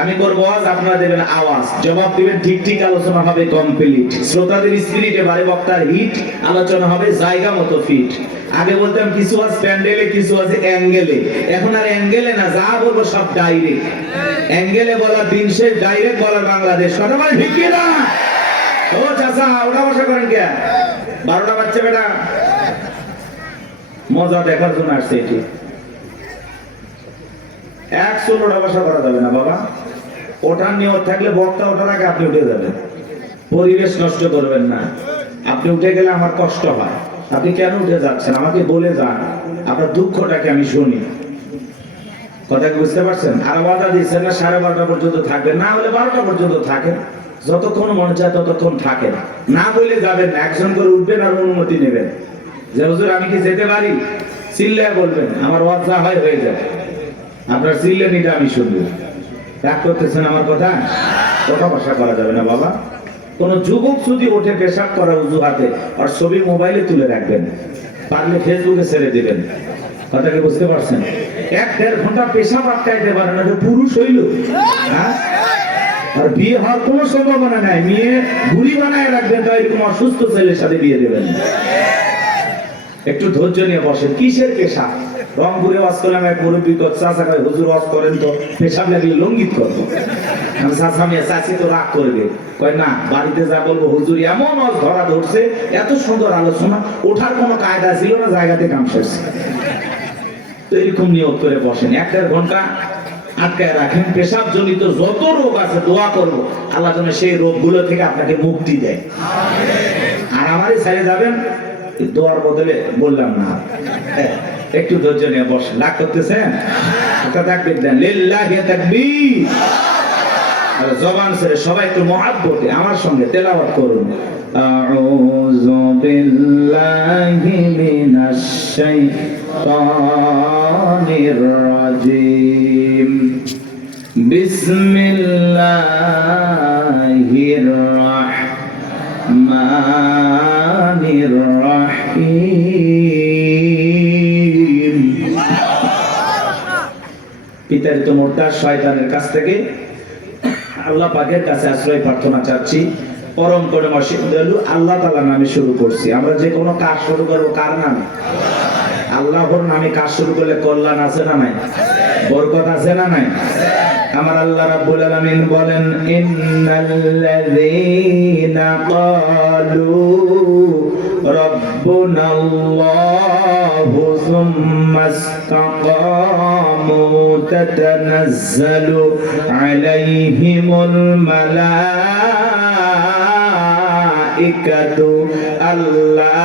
আমি করব আওয়াজ, আপনারা দেবেন আওয়াজ, জবাব দিবেন ঠিক ঠিক, আলোচনা হবে কমপ্লিট। শ্রোতাদের স্পিরিটে বারে বক্তার হিট, আলোচনা হবে জায়গা মতো ফিট। আগে বলতাম কিছু আছে প্যান্ডেলে, কিছু আছে অ্যাঙ্গেলে, এখন আর অ্যাঙ্গেলে না, যা বলবো সব ডাইরেক্ট। অ্যাঙ্গেলে বলার দিন শেষ, ডাইরেক্ট বলার বাংলাদেশ। কথা বলে ঠিক কি না? ও চাচা ওটা বসা করেন কে? 12টা বাচ্চা বেটা মজা দেখার জন্য আসছে এটি। 116টা বসা করা যাবে না বাবা। ওঠার নিয়ত থাকলে বক্তা ওঠার আগে আপনি উঠে যাবেন, পরিবেশ নষ্ট করবেন না। আপনি উঠে গেলে আমার কষ্ট হয়। আপনি কেন উঠে যাচ্ছেন আমাকে বলে যান, আপনার দুঃখটাকে আমি শুনি। কথা কি বুঝতে পারছেন? আর ওয়াদা দিচ্ছেন না 12:30 পর্যন্ত থাকবেন, না হলে 12টা পর্যন্ত থাকেন, যতক্ষণ মনে চায় ততক্ষণ থাকেন। না বলে যাবেন না, একজন করে উঠবেন আর অনুমতি নেবেন যে হুজুর আমি কি যেতে পারি, চিল্লায় বলবেন, আমার ওয়াদা হয় হয়ে যায়। আপনার চিল্লে নিটা আমি শুনবো। রাগ করতেছেন আমার কথা? কথা ভাষা করা যাবে না বাবা। কোন যুবক যদি ওঠে পেশাব করা অজুহাতে, আর ছবি মোবাইলে তুলে রাখবেন, পারলে ফেসবুকে ছেড়ে দিবেন। কথাকে বুঝতে পারছেন? 1-1.5 ঘন্টা পেশাব আটকাইতে পারেন না, পুরুষ হইল? হ্যাঁ, আর বিয়ে হওয়ার কোন সম্ভাবনা নাই। মেয়ে বুড়ি বানায় রাখবেন, তাই এরকম অসুস্থ ছেলের সাথে বিয়ে দেবেন। একটু ধৈর্য নিয়ে বসেন। কিসের পেশা? রংপুরে ওয়াজ করলাম, এক মুরব্বী চাচা কয় হুজুর ওয়াজ করেন তো, পেশাব লাগলে লঙ্গিত করবো। আমি চাচা মেয়ে চাচি তো রাগ করবে, কয় না বাড়িতে যা বলবো হুজুর এমন ওয়াজ ধরা ধরছে, এত সুন্দর আলোচনা, ওঠার কোনো কায়দা ছিল না, জায়গাতে কাম শেষছে। তো এরকম নিয়ত করে বসেন, 1-1.5 ঘন্টা আটকায় রাখেন। পেশাব জনিত যত রোগ আছে দোয়া করবো আল্লাহ যেন সেই রোগগুলো থেকে আপনাকে মুক্তি দেয়। আর আমারই ছেড়ে যাবেন, দোয়ার বদলে বললাম না। একটু ধৈর্য নিয়ে বসেন। রাগ করতেছেন? তাকবীর দেন, লিল্লাহি তাকবীর। আর জবান ছেড়ে সবাই একটু মহব্বতে আমার সঙ্গে তেলাওয়াত করুন। আউযু বিল্লাহি মিনাশ শাইতানির রাজীম। বিসমিল্লাহির রাহমানির রাহিম। পিতারিত মোর্তার শয়তানের কাছ থেকে আল্লাহ পাকের কাছে আশ্রয় প্রার্থনা চাচ্ছি। পরম করুণাময় দয়ালু আল্লাহ তাআলা নামে শুরু করছি। আমরা যে কোনো কাজ শুরু করব কার নামে? আল্লাহর নামে কাজ শুরু করলে কল্যাণ আছে না নাই? বরকত আছে না নাই? আমার আল্লাহ রাব্বুল আলামিন বলেন, ইন্নাল্লাযীনা ক্বালু রাব্বুনাল্লাহু সুম্মা ইসতাকামু তাতানাজ্জালু আলাইহিমুল মালাইকাতু আল্লা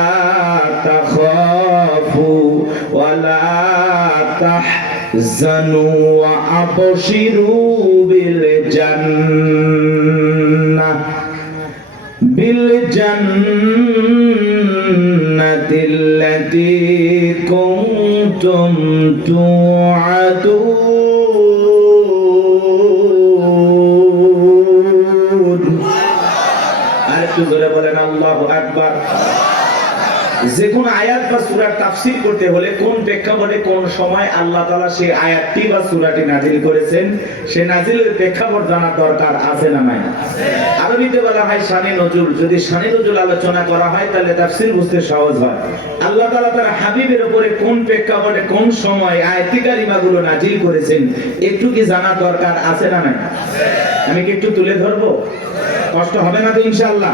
তাখাফু ওয়া লা তাহজানু ওয়া আবশিরু বিল জান্নাতিল্লাতী কুনতুম তুআদুন। আর একটু জোরে বলেন আল্লাহু আকবার। যে কোন আয়াত বা সূরার তাফসীর করতে হলে কোন প্রেক্ষাপটে কোন সময় আল্লাহ তাআলা সেই আয়াতটি বা সূরাটি নাযিল করেছেন, সেই নাযিলের প্রেক্ষাপট জানার দরকার আছে না নাই? আরবিতে বলা হয় শানে নজুল। যদি শানে নজুল আলোচনা করা হয় তাহলে তাফসীর বুঝতে সহজ হয়। আল্লাহ তাআলা তার হাবিবের উপরে কোন প্রেক্ষাপটে কোন সময় আয়াতি কারিমাগুলো নাযিল করেছেন একটু কি জানার দরকার আছে না নাই? আমি কি একটু তুলে ধরবো? কষ্ট হবে না তো ইনশাআল্লাহ?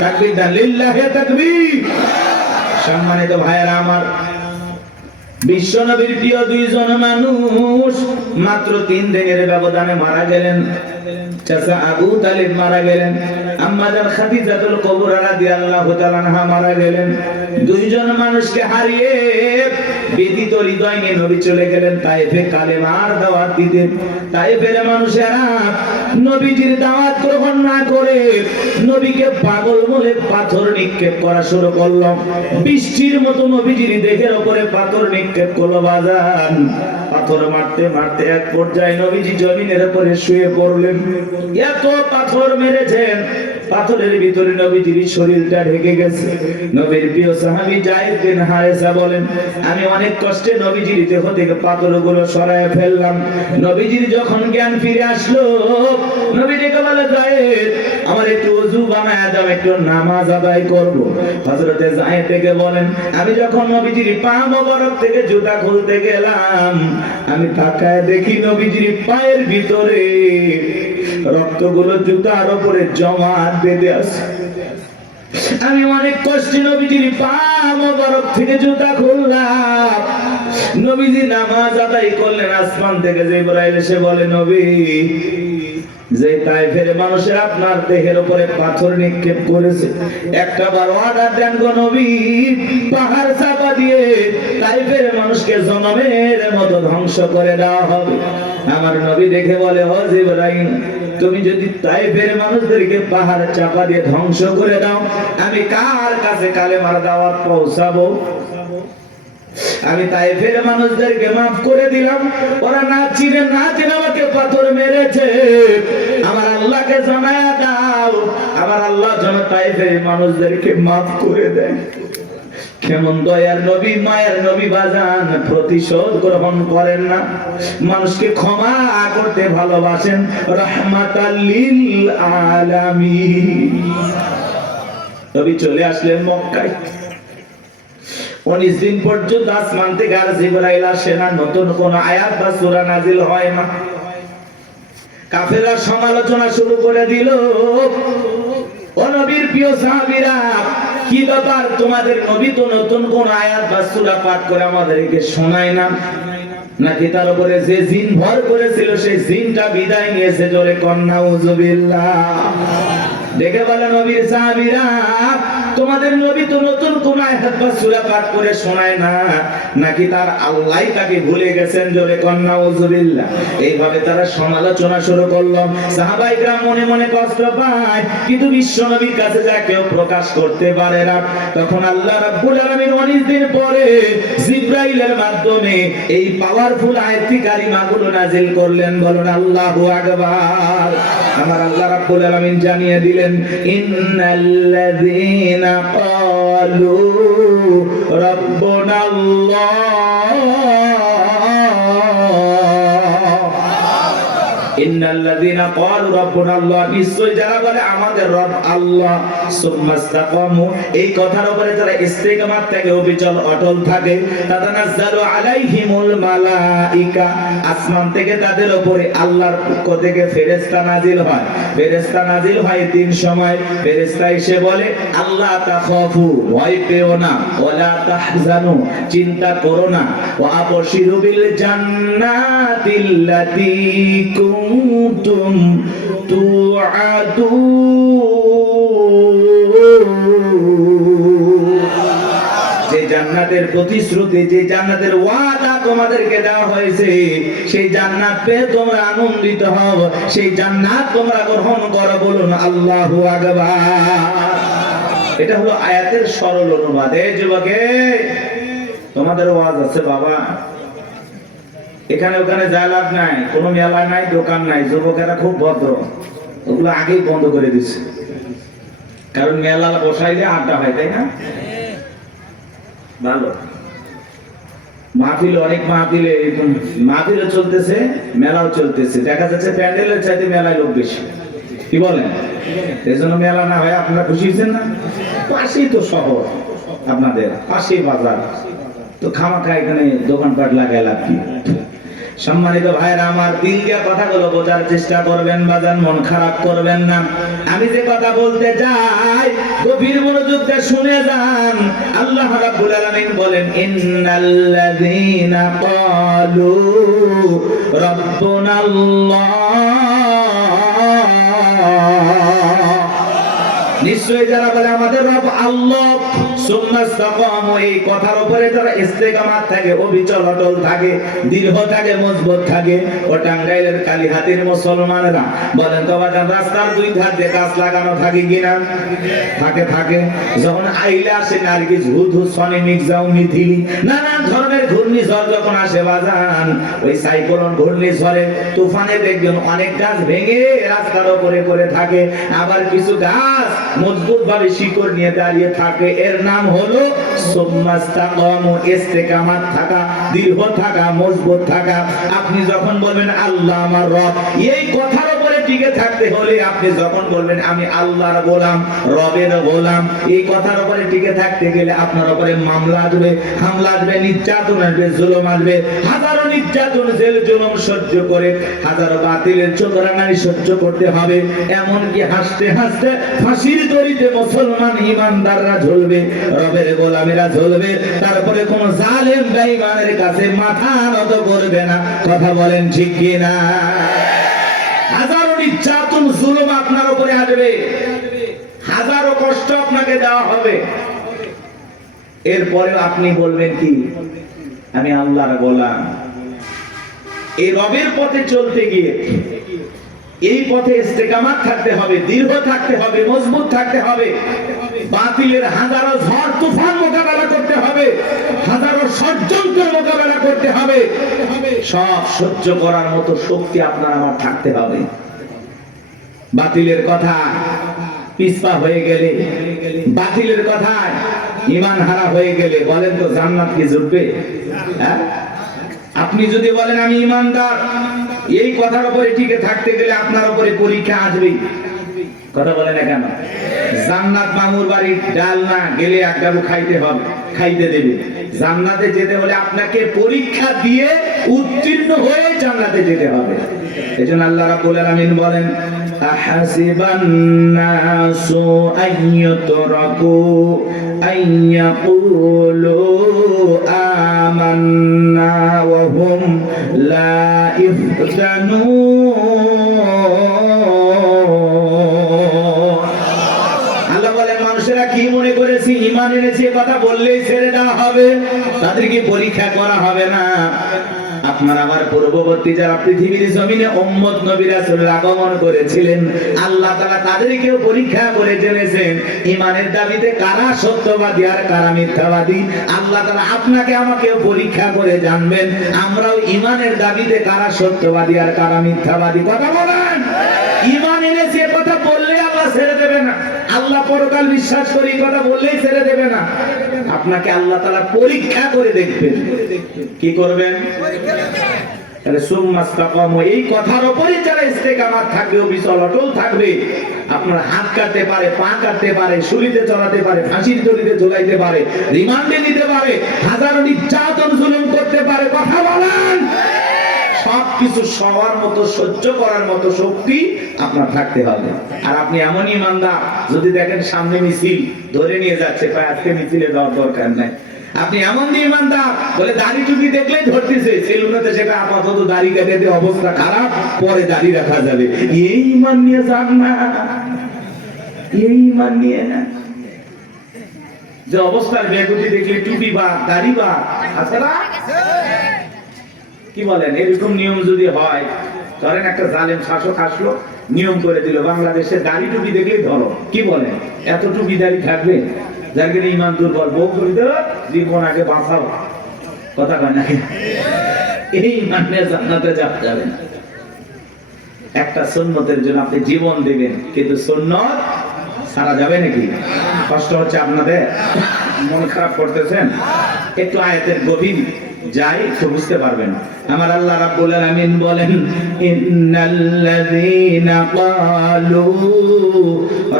তাকবীর দেন, লিল্লাহি তাকবীর। সম্মানিত ভাইয়েরা আমার, বিশ্বনবীর প্রিয় দুইজন মানুষ মাত্র 3 দিনের ব্যবধানে মারা গেলেন। চাচা আবু তালিব মারা গেলেন, আম্মা জান খাদিজাতুল কুবরা রাদিয়াল্লাহু তাআলা আনহা মারা গেলেন। দুইজন মানুষকে হারিয়ে ব্যথিত হৃদয় নিয়ে নবী চলে গেলেন তায়েফে কালেমার দাওয়াত দিতে। তায়েফের মানুষেরা নবীজির দাওয়াত গ্রহণ না করে নবীকে পাগল বলে পাথর নিক্ষেপ করা শুরু করলো। বৃষ্টির মতো নবীজির দেহের উপরে পাথর নিক্ষেপ করলো। বাজান পাথর মারতে মারতে এক পর্যায়ে নবীজি জমিনের উপরে শুয়ে পড়লেন। এত পাথর মেরেছেন পাথরের ভিতরে নবীজির শরীরটা ঢেকে গেছে। নবীর প্রিয় সাহাবী যায়েদ বিন হারেসা বলেন, আমি অনেক কষ্টে নবীজির দেহ থেকে পাথরগুলো সরায় ফেললাম। নবীজির যখন জ্ঞান ফিরে আসলো, নবী ডেকে বলে, যায়েদ আমার একটু ওযু বানায় দাও, একটু নামাজ আদায় করব। হযরতে যায়েদ থেকে বলেন, আমি যখন নবীজির পা মোবারক থেকে জুতা খুলতে গেলাম, আমি তাকায় দেখি নবীজির পায়ের ভিতরে রক্তগুলো জুতার উপরে জমা বেঁধে আছে। আমি অনেক কষ্টে নবীজির পা মোবারক থেকে জুতা খুললাম। নবীজি নামাজ আদায় করলেন। আসমান থেকে জিবরাইল এসে বলে, নবী, যে তায়েফের মানুষের আপনার দেহের উপরে পাথর নিক্ষেপ করেছে, একটা বার অর্ডার দেন গো নবী, পাহাড় চাপা দিয়ে তায়েফের মানুষকে জনমের মতো ধ্বংস করে দেওয়া হবে। আমার নবী দেখে বলে, ও জিবরাইল, তুমি যদি তায়েফের মানুষদেরকে পাহাড় চাপা দিয়ে ধ্বংস করে দাও, আমি কার কাছে কালেমার দাওয়াত পৌঁছাবো? আমি তায়েফের মানুষদেরকে মাফ করে দিলাম, ওরা না চিনে আমাকে পাথর মেরেছে, আমার আল্লাহকে জানায়া দাও, আমার আল্লাহ যেন তায়েফের মানুষদেরকে মাফ করে দেয়। কেমন দয়ার নবী, মায়ের নবী বাজান, প্রতিশোধ গ্রহণ করেন না, মানুষকে ক্ষমা করতে ভালোবাসেন, রাহমাতাল লিল আলামিন। নবী চলে আসলেন মক্কায়। 19 দিন পর্যন্ত আসমান থেকে আর জিবরাইল আসে না, নতুন কোন আয়াত বা সূরা নাজিল হয় না। কাফেররা সমালোচনা শুরু করে দিল, ও নবীর প্রিয় সাহাবীরা, কি ব্যাপার, তোমাদের নবী তো নতুন কোন আয়াত বা সূরা পাঠ করে আমাদেরকে শোনায় না, নাকি তার উপরে যে জিন ভর করেছিল সেই জিনটা বিদায় নিয়েছে? জোরে কন্না নাউযুবিল্লাহ। দেখে বলে, নবীর সাহাবীরা, তোমাদের নবী তো নতুন কোন আয়াত বা সূরা পাঠ করে শোনায় না, নাকি তার আল্লাহই তাকে ভুলে গেছেন? জোরে কন্না নাউযুবিল্লাহ। এইভাবে তারা সমালোচনা শুরু করলো। সাহাবায়ে কেরাম মনে মনে কষ্ট পায়, কিন্তু বিশ্ব নবীর কাছে যা কেউ প্রকাশ করতে পারে না। তখন আল্লাহ রাব্বুল আলামিন 19 দিন পরে জিবরাইলের মাধ্যমে এই পাওয়ারফুল আয়াতি কারিমাগুলো নাজিল করলেন। বলুন আল্লাহু আকবার। আমার আল্লাহ রাব্বুল আলামিন জানিয়ে দিলেন, ইন্নাল্লাযীনা ক্বালু রাব্বুনাল্লাহ, ইন্নাল্লাযীনা ক্বালু রাব্বুনাল্লাহ, নিশ্চয় যারা বলে আমাদের রব আল্লাহ, সুম্মাস্তাকামু, এই কথার উপরে যারা ইস্তিকামাত থাকে, অবিচল অটল থাকে, তাতানাজ্জালু আলাইহিমুল মালাইকা, আসমান থেকে তাদের উপরে আল্লাহর পক্ষ থেকে ফেরেশতা নাজিল হয়। ফেরেশতা নাজিল হয় 3 সময়। ফেরেশতা এসে বলে, আল্লাহ তাখাফু, ভয় পেও না, ওয়ালা তাহজানু, চিন্তা করো না, ওয়া আবশিরু বিল জান্নাতিল্লাতী কুনতুম তুআদুন, যে জান্নাতের প্রতিশ্রুতি, যে জান্নাতের ওয়াদা তোমাদেরকে দেওয়া হয়েছে, সেই জান্নাত পেয়ে তোমরা আনন্দিত হও, সেই জান্নাত তোমরা গ্রহণ করো। বলুন আল্লাহু আকবার। এটা হলো আয়াতের সরল অনুবাদ। এই যুবকে, তোমাদের ওয়াজ আছে বাবা, এখানে ওখানে যা লাভ নাই, কোনো মেলা নাই, দোকান নাই, যুবকেরা খুব ভদ্র, ওগুলো আগেই বন্ধ করে দিচ্ছে। কারণ মেলা বসাইলে আড্ডা হয়, তাই না? ভালো মাহফিল, অনেক মাহফিলে মাহফিলও চলতেছে, মেলাও চলতেছে, দেখা যাচ্ছে প্যান্ডেলের চাইতে মেলায় লোক বেশি। কি বলেন? এই জন্য মেলা না হয় আপনারা খুশি হয়েছেন না? পাশেই তো শহর, আপনাদের পাশেই বাজার, তো খামাখা এখানে দোকানপাট লাগায় লাভ কি? সম্মানিত ভাইরা আমার, দিল দিয়ে কথাগুলো বোঝার চেষ্টা করবেন বাজান, মন খারাপ করবেন না। আমি যে কথা বলতে চাই, গভীর মনোযোগ দিয়ে শুনে যান। আল্লাহ রাব্বুল আলামিন বলেন, ইন্নাল্লাযীনা ক্বালু রাব্বুনাল্লাহ, নিশ্চয় যারা বলে আমাদের রব আল্লাহ, সুম্মাস্তাকামু, এই কথার উপরে যারা ইস্তেকামাত থাকে, অবিচল অটল থাকে, দৃঢ় থাকে, মজবুত থাকে, ও টাঙ্গাইলের কালীহাতির মুসলমানেরা বলেন তো বাজান, রাস্তার দুই ধার দিয়ে গাছ লাগানো থাকে কিনা? থাকে থাকে। যখন আইলে আসে নার্গিস, হুদু, সনি, মির্জাও, মিথিলি, নানান ধরনের ঘূর্ণিঝড় যখন আসে বাজান, ওই সাইক্লোন ঘূর্ণিঝড়ে তুফানে দেখবেন অনেক গাছ ভেঙে রাস্তার উপরে পড়ে থাকে, আবার কিছু গাছ মজবুত ভাবে শিকড় নিয়ে দাঁড়িয়ে থাকে। এর নাম হলো সুম্মাস্তাকামু, ইস্তেকামাত থাকা, দৃঢ় থাকা, মজবুত থাকা। আপনি যখন বলবেন আল্লাহ আমার রব, এই কথার উপরে টিকে থাকতে হলে আপনি যখন বলবেন আমি আল্লাহর গোলাম, রবের গোলাম, এই কথার উপরে টিকে থাকতে গেলে আপনার উপরে মামলা আসবে, হামলা আসবে, নির্যাতন আসবে, জুলুম আসবে। হাজারো নির্যাতন, জেল জুলুম সহ্য করে, হাজারো বাতিলের চোখরাঙানি সহ্য করতে হবে। এমনকি হাসতে হাসতে ফাঁসির দড়িতে মুসলমান ইমানদাররা ঝুলবে, রবের গোলামেরা ঝুলবে। তারপরে কোন জালেম বেঈমানের কাছে মাথা নত করবে না। কথা বলেন ঠিক কিনা? হাজারো নির্যাতন, জুলুম আপনার উপরে আসবে, হাজারো কষ্ট আপনাকে দেওয়া হবে। এরপরে আপনি বলবেন কি? আমি আল্লাহর গোলাম। এই রবের পথে চলতে গিয়ে এই পথে ইস্তেকামাত থাকতে হবে, দৃঢ় থাকতে হবে, মজবুত থাকতে হবে। বাতিলের হাজারো ঝড় তুফান মোকাবেলা করতে হবে, হাজারো ষড়যন্ত্রের মোকাবেলা করতে হবে। সব সহ্য করার মতো শক্তি আপনার আমার থাকতে হবে। বাতিলের কথা পিছপা হয়ে গেলে, বাতিলের কথায় ঈমান হারা হয়ে গেলে, বলেন তো জান্নাত কি জুটবে? হ্যাঁ, আপনি যদি বলেন আমি ঈমানদার, এই কথার উপরে টিকে থাকতে গেলে আপনার উপরে পরীক্ষা আসবে। কথা বলেন না কেন? জান্নাত মামুর বাড়ির ডাল না, গেলে এক গাবু খাইতে হবে, খাইতে দেবে। জান্নাতে যেতে হলে আপনাকে পরীক্ষা দিয়ে উত্তীর্ণ হয়ে জান্নাতে যেতে হবে। এজন্য আল্লাহ রাব্বুল আলামিন বলেন আহাসিবান নাসু আইয়ুতরাকু আইয়াকুলু আমান্না ওয়া হুম লা ইফতানুন। আল্লাহ বলেন মানুষেরা কি মনে করেছে ঈমান এনেছে কথা বললেই ছেড়ে দেওয়া হবে, তাদেরকে পরীক্ষা করা হবে না। আপনার আমার পূর্ববর্তী যারা পৃথিবীর জমিনে উম্মত নবী রাসূল আগমন করেছিলেন, আল্লাহ তাআলা তাদেরকেও পরীক্ষা করে জেনেছেন ঈমানের দাবিতে কারা সত্যবাদী আর কারা মিথ্যাবাদী। আল্লাহ তাআলা আপনাকে আমাকেও পরীক্ষা করে জানবেন আমরাও ঈমানের দাবিতে কারা সত্যবাদী আর কারা মিথ্যাবাদী। কথা বলেন, ঈমান এনেছে কথা বললে আল্লাহ ছেড়ে দেবে না। আল্লাহ পরকাল বিশ্বাস করি কথা বললেই ছেড়ে দেবে না। আপনাকে আল্লাহ তাআলা পরীক্ষা করে দেখবেন। কি করবেন? তাহলে সুম্মাস্তাকামু, এই কথার উপরে যারা ইস্তেকামাত থাকবে, অবিচল অটল থাকবে, আপনার হাত কাটতে পারে, পা কাটতে পারে, শুলিতে চড়াতে পারে, ফাঁসির দড়িতে ঝুলাইতে পারে, রিমান্ডে নিতে পারে, হাজারো নির্যাতন জুলুম করতে পারে। কথা বলেন, সবকিছু সবার মতো সহ্য করার মতো শক্তি আপনার থাকতে হবে। আর আপনি এমন ইমানদার, যদি দেখেন সামনে মিছিল ধরে নিয়ে যাচ্ছে, আজকে মিছিলে যাওয়ার দরকার নাই। আপনি এমন ইমানদার, বলে দাড়ি টুপি দেখলেই ধরতেছে, সেলুনেতে সেটা আপাতত দাড়ি কেটে দিয়ে অবস্থা খারাপ, পরে দাড়ি রাখা যাবে, এই ইমান নিয়ে যান না, এই ইমান নিয়ে না। যে অবস্থার বেগুটি দেখলে টুপি বা দাড়ি বা আছে না, কি বলেন? এরকম নিয়ম যদি হয়, ধরেন একটা জালেম শাসক আসলো, নিয়ম করে দিল বাংলাদেশে দাড়ি টুপি দেখলেই ধরো, কি বলেন? এত টুপি দাড়ি থাকবে? যার কিনা ইমান দুর্বল, বউ করে দেব, জীবন আগে বাঁচাও। কথা কয় না? এই ইমান নিয়ে জান্নাতে যাওয়া যাবে না। একটা সুন্নতের জন্য আপনি জীবন দেবেন, কিন্তু সুন্নত সারা যাবে নাকি? কষ্ট হচ্ছে আপনাদের, মন খারাপ করতেছেন, একটু আয়াতের গভীর যাই তো বুঝতে পারবেন। আমার আল্লাহ রাব্বুল আলামিন বলেন ইন্নাল্লাযীনা ক্বালু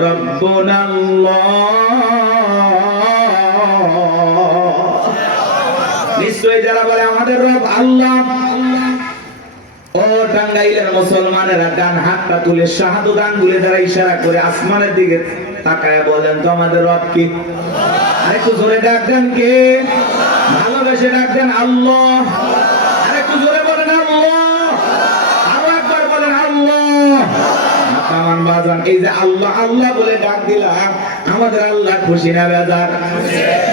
রাব্বুনাল্লাহ, নিশ্চয়ই যারা বলে আমাদের রব আল্লাহ। ও টাঙ্গাইলের মুসলমানেরা, ডান হাতটা তুলে শাহাদাত আঙ্গুলে দ্বারা ইশারা করে আসমানের দিকে তাকায় বলেন তো আমাদের রব কি? আরেকটু জোরে ডাক দেন, কে? ভালোবেসে ডাক দেন, আল্লাহ। আরেকটু জোরে বলেন আল্লাহ, আরো একবার বলেন আল্লাহ। এই যে আল্লাহ আল্লাহ বলে ডাক দিলাম, আমাদের আল্লাহ খুশি না বেজার?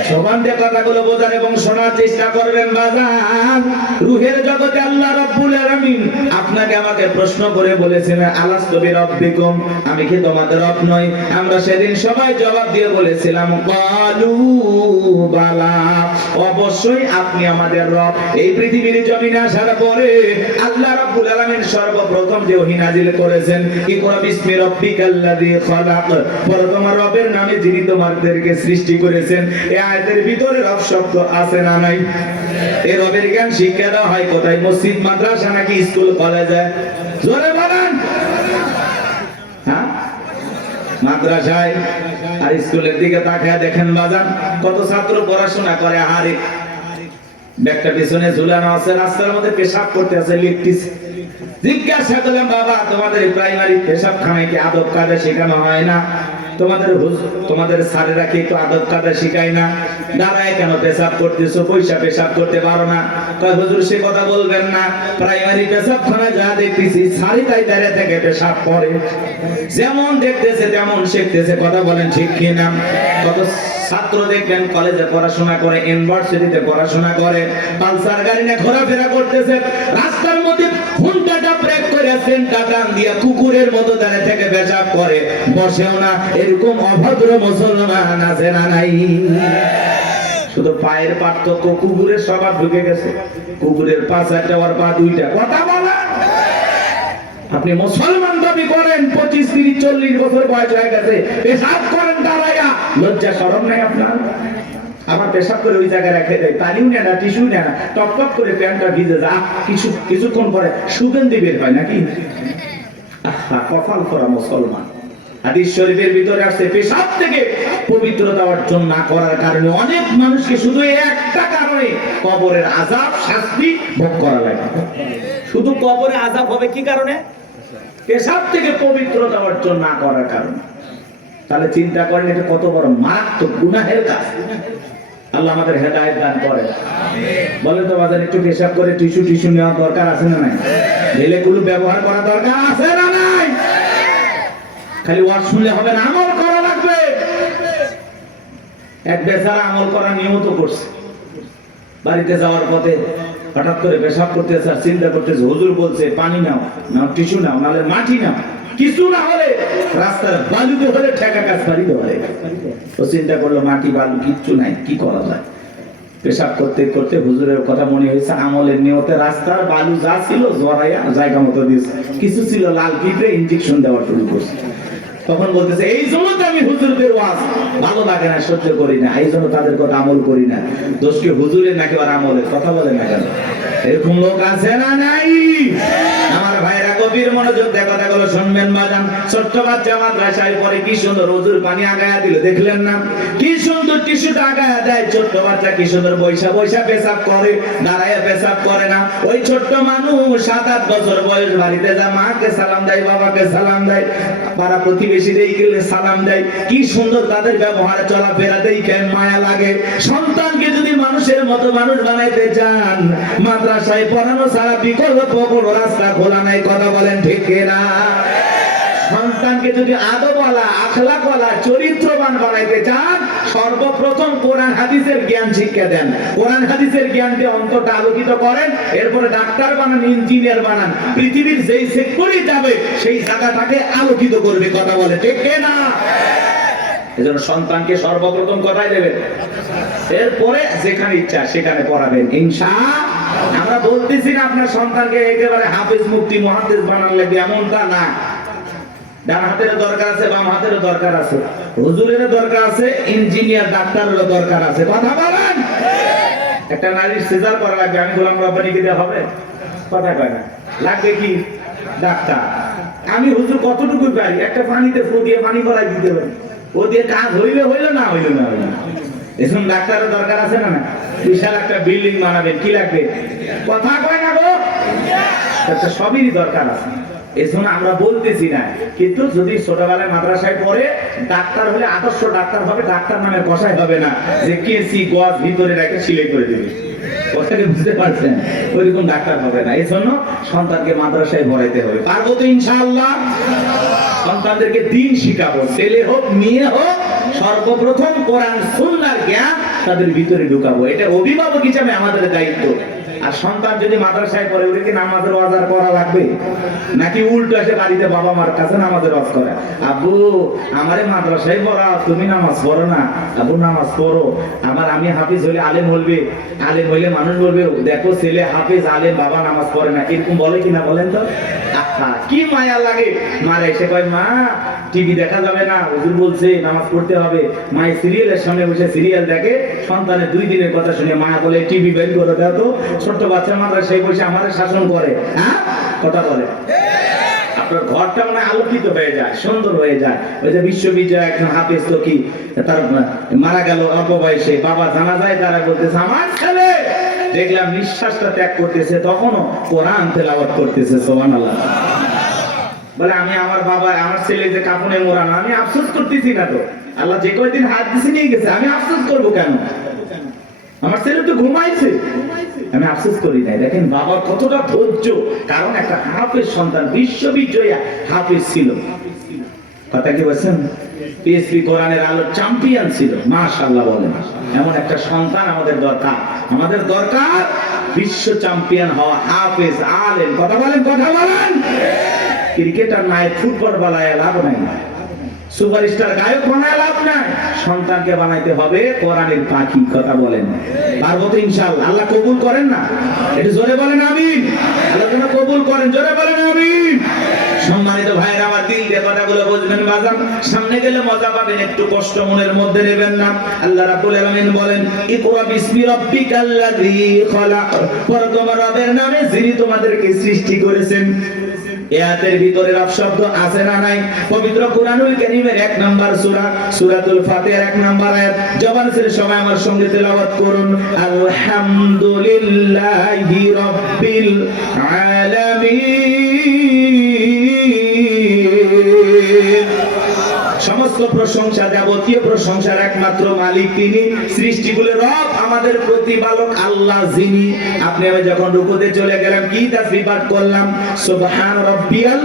সমান দিয়ে কথাগুলো বোঝার এবং শোনার চেষ্টা করবেন বাজার। রূহের জগতে আল্লাহ রাব্বুল আলামিন আপনাকে আমাকে প্রশ্ন করে বলেছেন, আলাস্তু বিরাব্বিকুম, আমি কি তোমাদের রব নই? আমরা সেদিন সবাই জবাব দিয়ে বলেছিলাম ক্বালু বালা, অবশ্যই আপনি আমাদের রব। এই পৃথিবীর জমিনে আসার পরে আল্লাহ রাব্বুল আলামিন সর্বপ্রথম যে ওহী নাযিল করেছেন, ইকরা বিসমি রাব্বিকাল্লাযী খালাক, বলো তোমার রবের নামে যিনি তোমাদেরকে সৃষ্টি করেছেন। এই আয়াতের ভিতরে রব শব্দ আছে না নাই? এই রবের জ্ঞান শিক্ষা দেওয়া হয় কোথায়? মসজিদ, মাদ্রাসা নাকি স্কুল কলেজে? জোরে বলেন। হ্যাঁ, মাদ্রাসায় আর স্কুলের দিকে তাকায় দেখেন বাজান, কত ছাত্র পড়াশোনা করে, হারে ব্যাগটা পিছনে ঝুলানো আছে, রাস্তার মধ্যে পেশাব করতে আছে, লিখতেছে। জিজ্ঞাসা করলাম, বাবা তোমাদের প্রাইমারি পেশাব খানায় কি আদব কায়দা শেখানো হয় না? তোমাদের স্যারেরা কি একটু আদব কায়দা শিখায় না? দাঁড়ায় কেন পেশাব করতেছো? পয়সা পেশাব করতে পারো না? কয় হুজুর সে কথা বলবেন না, প্রাইমারি পেশাব খানায় যা দেখতেছি সারি তাই দাঁড়িয়ে থেকে পেশাব করে, যেমন দেখতেছে তেমন শিখতেছে। কথা বলেন ঠিক কিনা? কত ছাত্র দেখবেন কলেজে পড়াশোনা করে, ইউনিভার্সিটিতে পড়াশোনা করে, পালসার গাড়ি নিয়ে ঘোরাফেরা করতেছে, রাস্তার মধ্যে ঘন্টাটা ব্রেক করে সেন্টার টান দিয়ে কুকুরের মতো দাঁড়িয়ে থেকে পেশাব করে, বসেও না। এরকম অভদ্র মুসলমান আছে না নাই? শুধু পায়ের পার্থক্য, কুকুরের স্বভাব ঢুকে গেছে। কুকুরের পা চারটা, ওর পা দুইটা। কথা বলেন। আপনি মুসলমান দাবি করেন, 25, 30, 40 বছর বয়স হয়ে গেছে, পেশাব করেন দাঁড়াইয়া, লজ্জা শরম নাই আপনার? আমার পেশাব করে ওই জায়গায় রেখে দেয়, পানিও নেয় না, টিস্যু নেয় না, টপ টপ করে প্যান্টটা ভিজে যায়, কিছুক্ষণ পরে সুগন্ধি বের হয় নাকি? আহা, কপাল করা মুসলমান। হাদিস শরীফের ভিতরে আসছে, পেশাব থেকে পবিত্রতা অর্জন না করার কারণে অনেক মানুষকে শুধু একটা কারণে কবরের আযাব, শাস্তি ভোগ করা লাগে। শুধু কবরে আযাব হবে কি কারণে? পেশাব থেকে পবিত্রতা অর্জন না করার কারণে। তাহলে চিন্তা করেন এটা কত বড় মারাত্মক গুনাহের কাজ। আল্লাহ আমাদের হেদায়েত দান করেন। বলেন তো বাজার, একটু পেশাব করে টিস্যু নেওয়া দরকার আছে না নাই? ঢেলেগুলো ব্যবহার করা দরকার আছে না নাই? খালি ওয়াজ শুনলে হবে না, আমল করা লাগবে। এক বেচারা আমল করা নিয়ত করছে, বাড়িতে যাওয়ার পথে হঠাৎ করে পেশাব করতেছে, আর চিন্তা করতেছে হুজুর বলছে পানি নাও, নাও টিস্যু নাও, নাহলে মাটি নাও, কিছু না হলে রাস্তার বালুতে হলে ঠেকা কাজ বাড়িতে হলে। তো চিন্তা করলো মাটি বালু কিচ্ছু নাই, কি করা যায়? পেশাব করতে করতে হুজুরের কথা মনে হয়েছে, আমলের নিয়তে রাস্তার বালু যা ছিল জড়াইয়া জায়গা মতো দিয়েছে, কিছু ছিল লাল পিঁপড়ে, ইনজেকশন দেওয়া শুরু করছে। তখন বলতেছে, এই জন্য আমি হুজুরদের ওয়াজ ভালো লাগে না, সহ্য করি না, এই জন্য তাদের কথা আমল করি না। দোষ কি হুজুরের নাকি আর আমলের? কথা বলেন না কেন? এরকম লোক আছে না নাই? আমার ভাইরা গভীর মনোযোগ দিয়ে কথাগুলো শুনবেন বাজান। ছোট্ট বাচ্চা মাদ্রাসায় পরে কি সুন্দর হুজুর পানি আগায়া দিল, দেখলেন না? কি সুন্দর টিস্যুটা আগায়া দেয়। ছোট্ট বাচ্চা কি সুন্দর বৈশা বৈশা পেশাব করে, দাঁড়ায় পেশাব করে না। ওই ছোট্ট মানুষ 7-8 বছর বয়স বাড়িতে যা মাকে সালাম দেয়, বাবাকে সালাম দেয়, পাড়া প্রতিবেশীদেরকে সালাম দেয়। কি সুন্দর তাদের ব্যবহার, চলাফেরা দেখে মায়া লাগে। সন্তানকে যদি মানুষের মতো মানুষ বানাইতে চান, মাদ্রাসায় পড়ানো ছাড়া বিকল্প কোনো রাস্তা খোলা নাই। কথা বলেন ঠিক কিনা? সন্তানকে যদি আদবওয়ালা, আখলাকওয়ালা, চরিত্রবান বানাইতে চান, সর্বপ্রথম কোরআন হাদিসের জ্ঞান শিক্ষা দেন। কোরআন হাদিসের জ্ঞান দিয়ে অন্তরটা আলোকিত করেন, এরপরে ডাক্তার বানান, ইঞ্জিনিয়ার বানান। পৃথিবীর যেই সেক্টরে যাবে সেই জায়গাটাকে আলোকিত করবে। কথা বলে ঠিক কিনা? এজন্য সন্তানকে সর্বপ্রথম কথাই দেবেন, এরপরে যেখানে ইচ্ছা সেখানে পড়াবেন ইনশাআল্লাহ। আমরা বলতেছি না আপনার সন্তানকে একেবারে হাফেজ, মুফতি, মুহাদ্দিস বানানো লাগবে, এমনটা না। ডান হাতের দরকার আছে, বাম হাতের দরকার আছে, হুজুরের দরকার আছে, ইঞ্জিনিয়ার ডাক্তারের দরকার আছে। কথা বলেন। একটা নারীর সিজার করা লাগবে, আমি গোলাম রব্বানিকে দেওয়া হবে? কথা কয় না। লাগবে কি? ডাক্তার। আমি হুজুর কতটুকু পারি, একটা পানিতে ফু দিয়ে পানি করাই দিতে পারি, ও দিয়ে কাজ হইলে হইলো, না হইলো না হইলো। এখন ডাক্তারের দরকার আছে না? বিশাল একটা বিল্ডিং বানাবেন, কি লাগবে? কথা কয় না গো? সবই দরকার আছে। এজন্য আমরা বলতেছি না, কিন্তু যদি ছোটবেলায় মাদ্রাসায় পড়ে ডাক্তার হলে আদর্শ ডাক্তার হবে, ডাক্তার নামে কষাই হবে না যে কেসি গজ ভিতরে রেখে সিলাই করে দিবে। কথাকে বুঝতে পারছেন? ওইরকম ডাক্তার হবে না। এই জন্য সন্তানকে মাদ্রাসায় পড়াইতে হবে। পারবো তো ইনশাআল্লাহ? সন্তানদেরকে দিন শিখাবো, ছেলে হোক মেয়ে হোক, সর্বপ্রথম কোরআন সুন্নাহর জ্ঞান তাদের ভিতরে ঢুকাবো। এটা অভিভাবক হিসেবে আমাদের দায়িত্ব। আর সন্তান যদি মাদ্রাসায় পড়ে, ওরে কি নামাজের ওয়াজ করা লাগবে নাকি উল্টো এসে বাড়িতে বাবা মার কাছে নামাজের ওয়াজ করে? আব্বু আমারে মাদ্রাসায় পড়া, তুমি নামাজ পড়ো না। আব্বু নামাজ পড়ো, আমি হাফিজ হইলে আলেম বলবে, আলেম হইলে মানুষ বলবে দেখো ছেলে হাফিজ আলেম, বাবা নামাজ পড়ে না। এরকম বলে কিনা বলেন তো? কি মায়া লাগে। মারা এসে কয় মা টিভি দেখা যাবে না, হুজুর বলছে নামাজ পড়তে হবে। মায়ের সিরিয়ালের সামনে বসে সিরিয়াল দেখে, সন্তানের 2 দিনের কথা শুনে মা বলে টিভি বের করে দাও তো। ছোট্ট বাচ্চা মাদ্রাসায় বসে আমাদের শাসন করে, হ্যাঁ কথা বলে। আপনার ঘরটা মানে আলোকিত হয়ে যায়, সুন্দর হয়ে যায়। ওই যে বিশ্ববিদ্যালয় একজন হাফেজ তো কি তার মারা গেল অল্প বয়সে, বাবা জানা যায়, তারা বলতেছে আমার ছেলে দেখলাম নিঃশ্বাসটা ত্যাগ করতেছে, তখনও কোরআন তেলাওয়াত করতেছে। সুবহানাল্লাহ। বলে আমি আমার বাবা আমার ছেলে যে কাফনে মোড়ানো, আমি আফসোস করতেছি না তো, আল্লাহ যে কয়দিন হাত দিছে নিয়ে গেছে, আমি আফসোস করবো কেন? আমার ছেলে তো ঘুমাইছে, আমি আফসোস করি নাই। দেখেন বাবার কতটা ধৈর্য, কারণ একটা হাফেজ সন্তান, বিশ্ববিদ্যালয় হাফেজ ছিল। কথা কি বলছেন? পিএসপি কোরআনের আলো চ্যাম্পিয়ন ছিল। মাশাআল্লাহ বলেন। এমন একটা সন্তান আমাদের দরকার। আমাদের দরকার বিশ্ব চ্যাম্পিয়ন হওয়া হাফেজ আলেম। কথা বলেন, কথা বলেন। ক্রিকেটার নাই, ফুটবল বানায় লাভ নাই, সুপারস্টার গায়ক বানায় লাভ নাই। সন্তানকে বানাইতে হবে কোরআনের পাখি। কথা বলেন, পারবো তো ইনশাআল্লাহ? আল্লাহ কবুল করেন না? একটু জোরে বলেন আমিন। আল্লাহ যেন কবুল করেন, জোরে বলেন আমিন। সম্মানিত ভাইরা, আমার দিল দিয়ে কথাগুলো বুঝবেন বাজান। সামনে গেলে মজা পাবেন, একটু কষ্ট মনের মধ্যে নেবেন না। আল্লাহ রাব্বুল আলামিন বলেন ইকরা বিসমি রাব্বিকাল্লাযী খলাক, পড়ো তোমার রবের নামে যিনি তোমাদেরকে সৃষ্টি করেছেন। আয়াতের ভিতরে রব শব্দ আছে না নাই? পবিত্র কুরআনুল কারীমের 1 নাম্বার সূরা সূরাতুল ফাতিহার 1 নাম্বার আয়াত। জবান ছেড়ে সবাই আমার সঙ্গে তেলাওয়াত করুন, আলহামদুলিল্লাহি রাব্বিল আলামিন। সমস্ত প্রশংসা, যাবতীয় প্রশংসার একমাত্র মালিক তিনি, সৃষ্টিগুলোর রব, আমাদের প্রতিপালক আল্লাহ যিনি। আপনি আমি যখন রুকুতে চলে গেলাম কি তাসবিহ পাঠ করলাম? সুবহান রাব্বিয়াল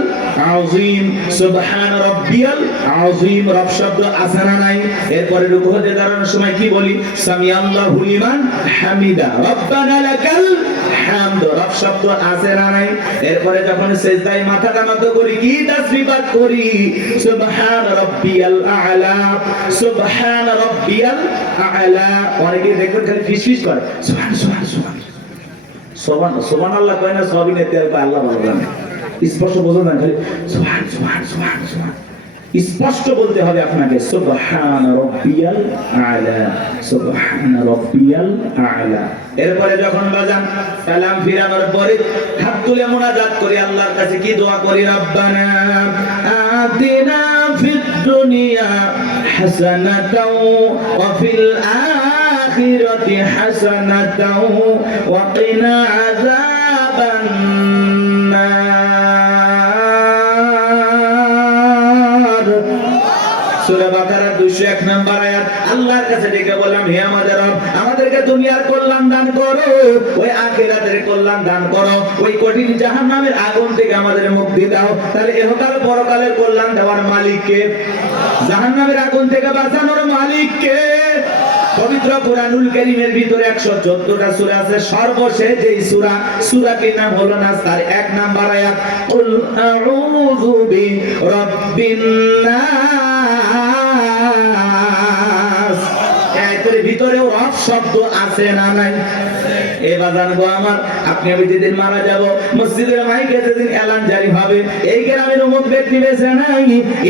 আযীম, সুবহান রাব্বিয়াল আযীম। রব শব্দ আছে না নাই? এরপরে রুকুতে দাঁড়ানোর সময় কি বলি? সামিআল্লাহু লিমান হামিদা, রব্বানা লাকাল হামদ। রব শব্দ আছে না নাই? এরপরে যখন সিজদায় মাথাটা নত করি কি তাসবিহ পাঠ করি? সুবহান রাব্বিয়াল আ'লা, সুবহান রাব্বিয়াল আ'লা। অনেকে দেখবেন খালি ফিসফিস করে, সুবহান সুবহান সুবহান সুবহান সুবহানাল্লাহ কয় না, সবই নেতে আল্লাহ ভালো জানে। স্পষ্ট বোঝা না, খালি সুবহান সুবহান সুবহান সুবহান। স্পষ্ট বলতে হবে আপনাকে, সুবহান রাব্বিয়াল আ'লা, সুবহান রাব্বিয়াল আ'লা। এরপরে যখন বাজান সালাম ফিরানোর পরে হাত তুলে মুনাজাত করি, আল্লাহর কাছে কি দোয়া করি? রব্বানা আতিনা ফিদ দুনিয়া হাসানাতাও ওয়া ফিল আখিরাতি হাসানাতাও ওয়া কিনা আযাবান নার। সূরা বাকারা 201 নম্বর আয়াত। আল্লাহর কাছে ডেকে বললাম, হে আমাদের রব, আমাদেরকে দুনিয়ার কল্যাণ দান করো, ওই আখিরাতের কল্যাণ দান করো, ওই কঠিন জাহান্নামের আগুন থেকে আমাদের মুক্তি দাও। তাহলে ইহকাল পরকালের কল্যাণ দেওয়ার মালিক কে? জাহান্নামের আগুন থেকে বাঁচানোর মালিক কে? পবিত্র কুরআনুল কারীমের ভিতরে 114টা সূরা আছে। সর্বশেষ এই সূরাটির নাম হলো নাস, তার 1 নাম্বার আয়াত, কুল আউযু বিরাব্বিন নাস। আয়াতের ভিতরেও রব শব্দ আছে না নাই? এ বাজান গো আমার, আপনি আমি যেদিন মারা যাব, মসজিদের মাইকে যেদিন এলান জারি হবে, এই গ্রামের অমুক ব্যক্তি বেঁচে নাই,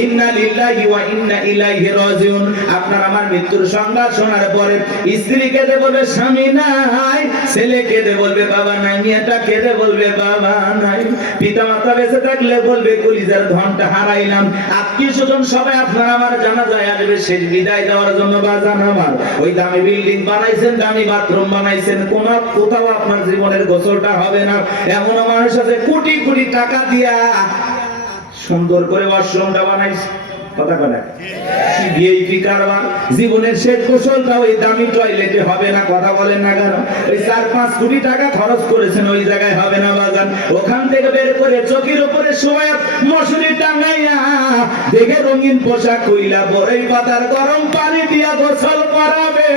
ইন্না লিল্লাহি ওয়া ইন্না ইলাইহি রাজিউন। আপনার আমার মৃত্যুর সংবাদ শোনার পরে স্ত্রী কেঁদে বলবে স্বামী নাই, ছেলে কেঁদে বলবে বাবা নাই, মেয়েটা কেঁদে বলবে বাবা নাই, পিতা মাতা বেঁচে থাকলে বলবে কলিজার ধনটা হারাইলাম। আত্মীয় স্বজন সবাই আপনার আমার জানাজায় আসবে শেষ বিদায় দেওয়ার জন্য। বাজান আমার, ওই দামি বিল্ডিং বানাইছেন, দামি বাথরুম বানাইছেন, কোথাও আপনার জীবনের গোসলটা হবে না। এমন মানুষ আছে কোটি কোটি টাকা দিয়া সুন্দর করে ওয়াশরুমটা বানাইছে। কথা বলে কি ভিআইপি কারবার, জীবনের শেষ গোসলটা ওই দামি টয়লেটে হবে না। কথা বলেন না কেন? ওই 4-5 কোটি টাকা খরচ করেছেন, ওই জায়গায় হবে না বাজান। ওখান থেকে বের করে চকির উপরে শোয়া মশুরি টাঙাইয়া দেখে রঙিন পোশাক কইলা বড়ই পাতার গরম পানি দিয়া গোসল করাবে,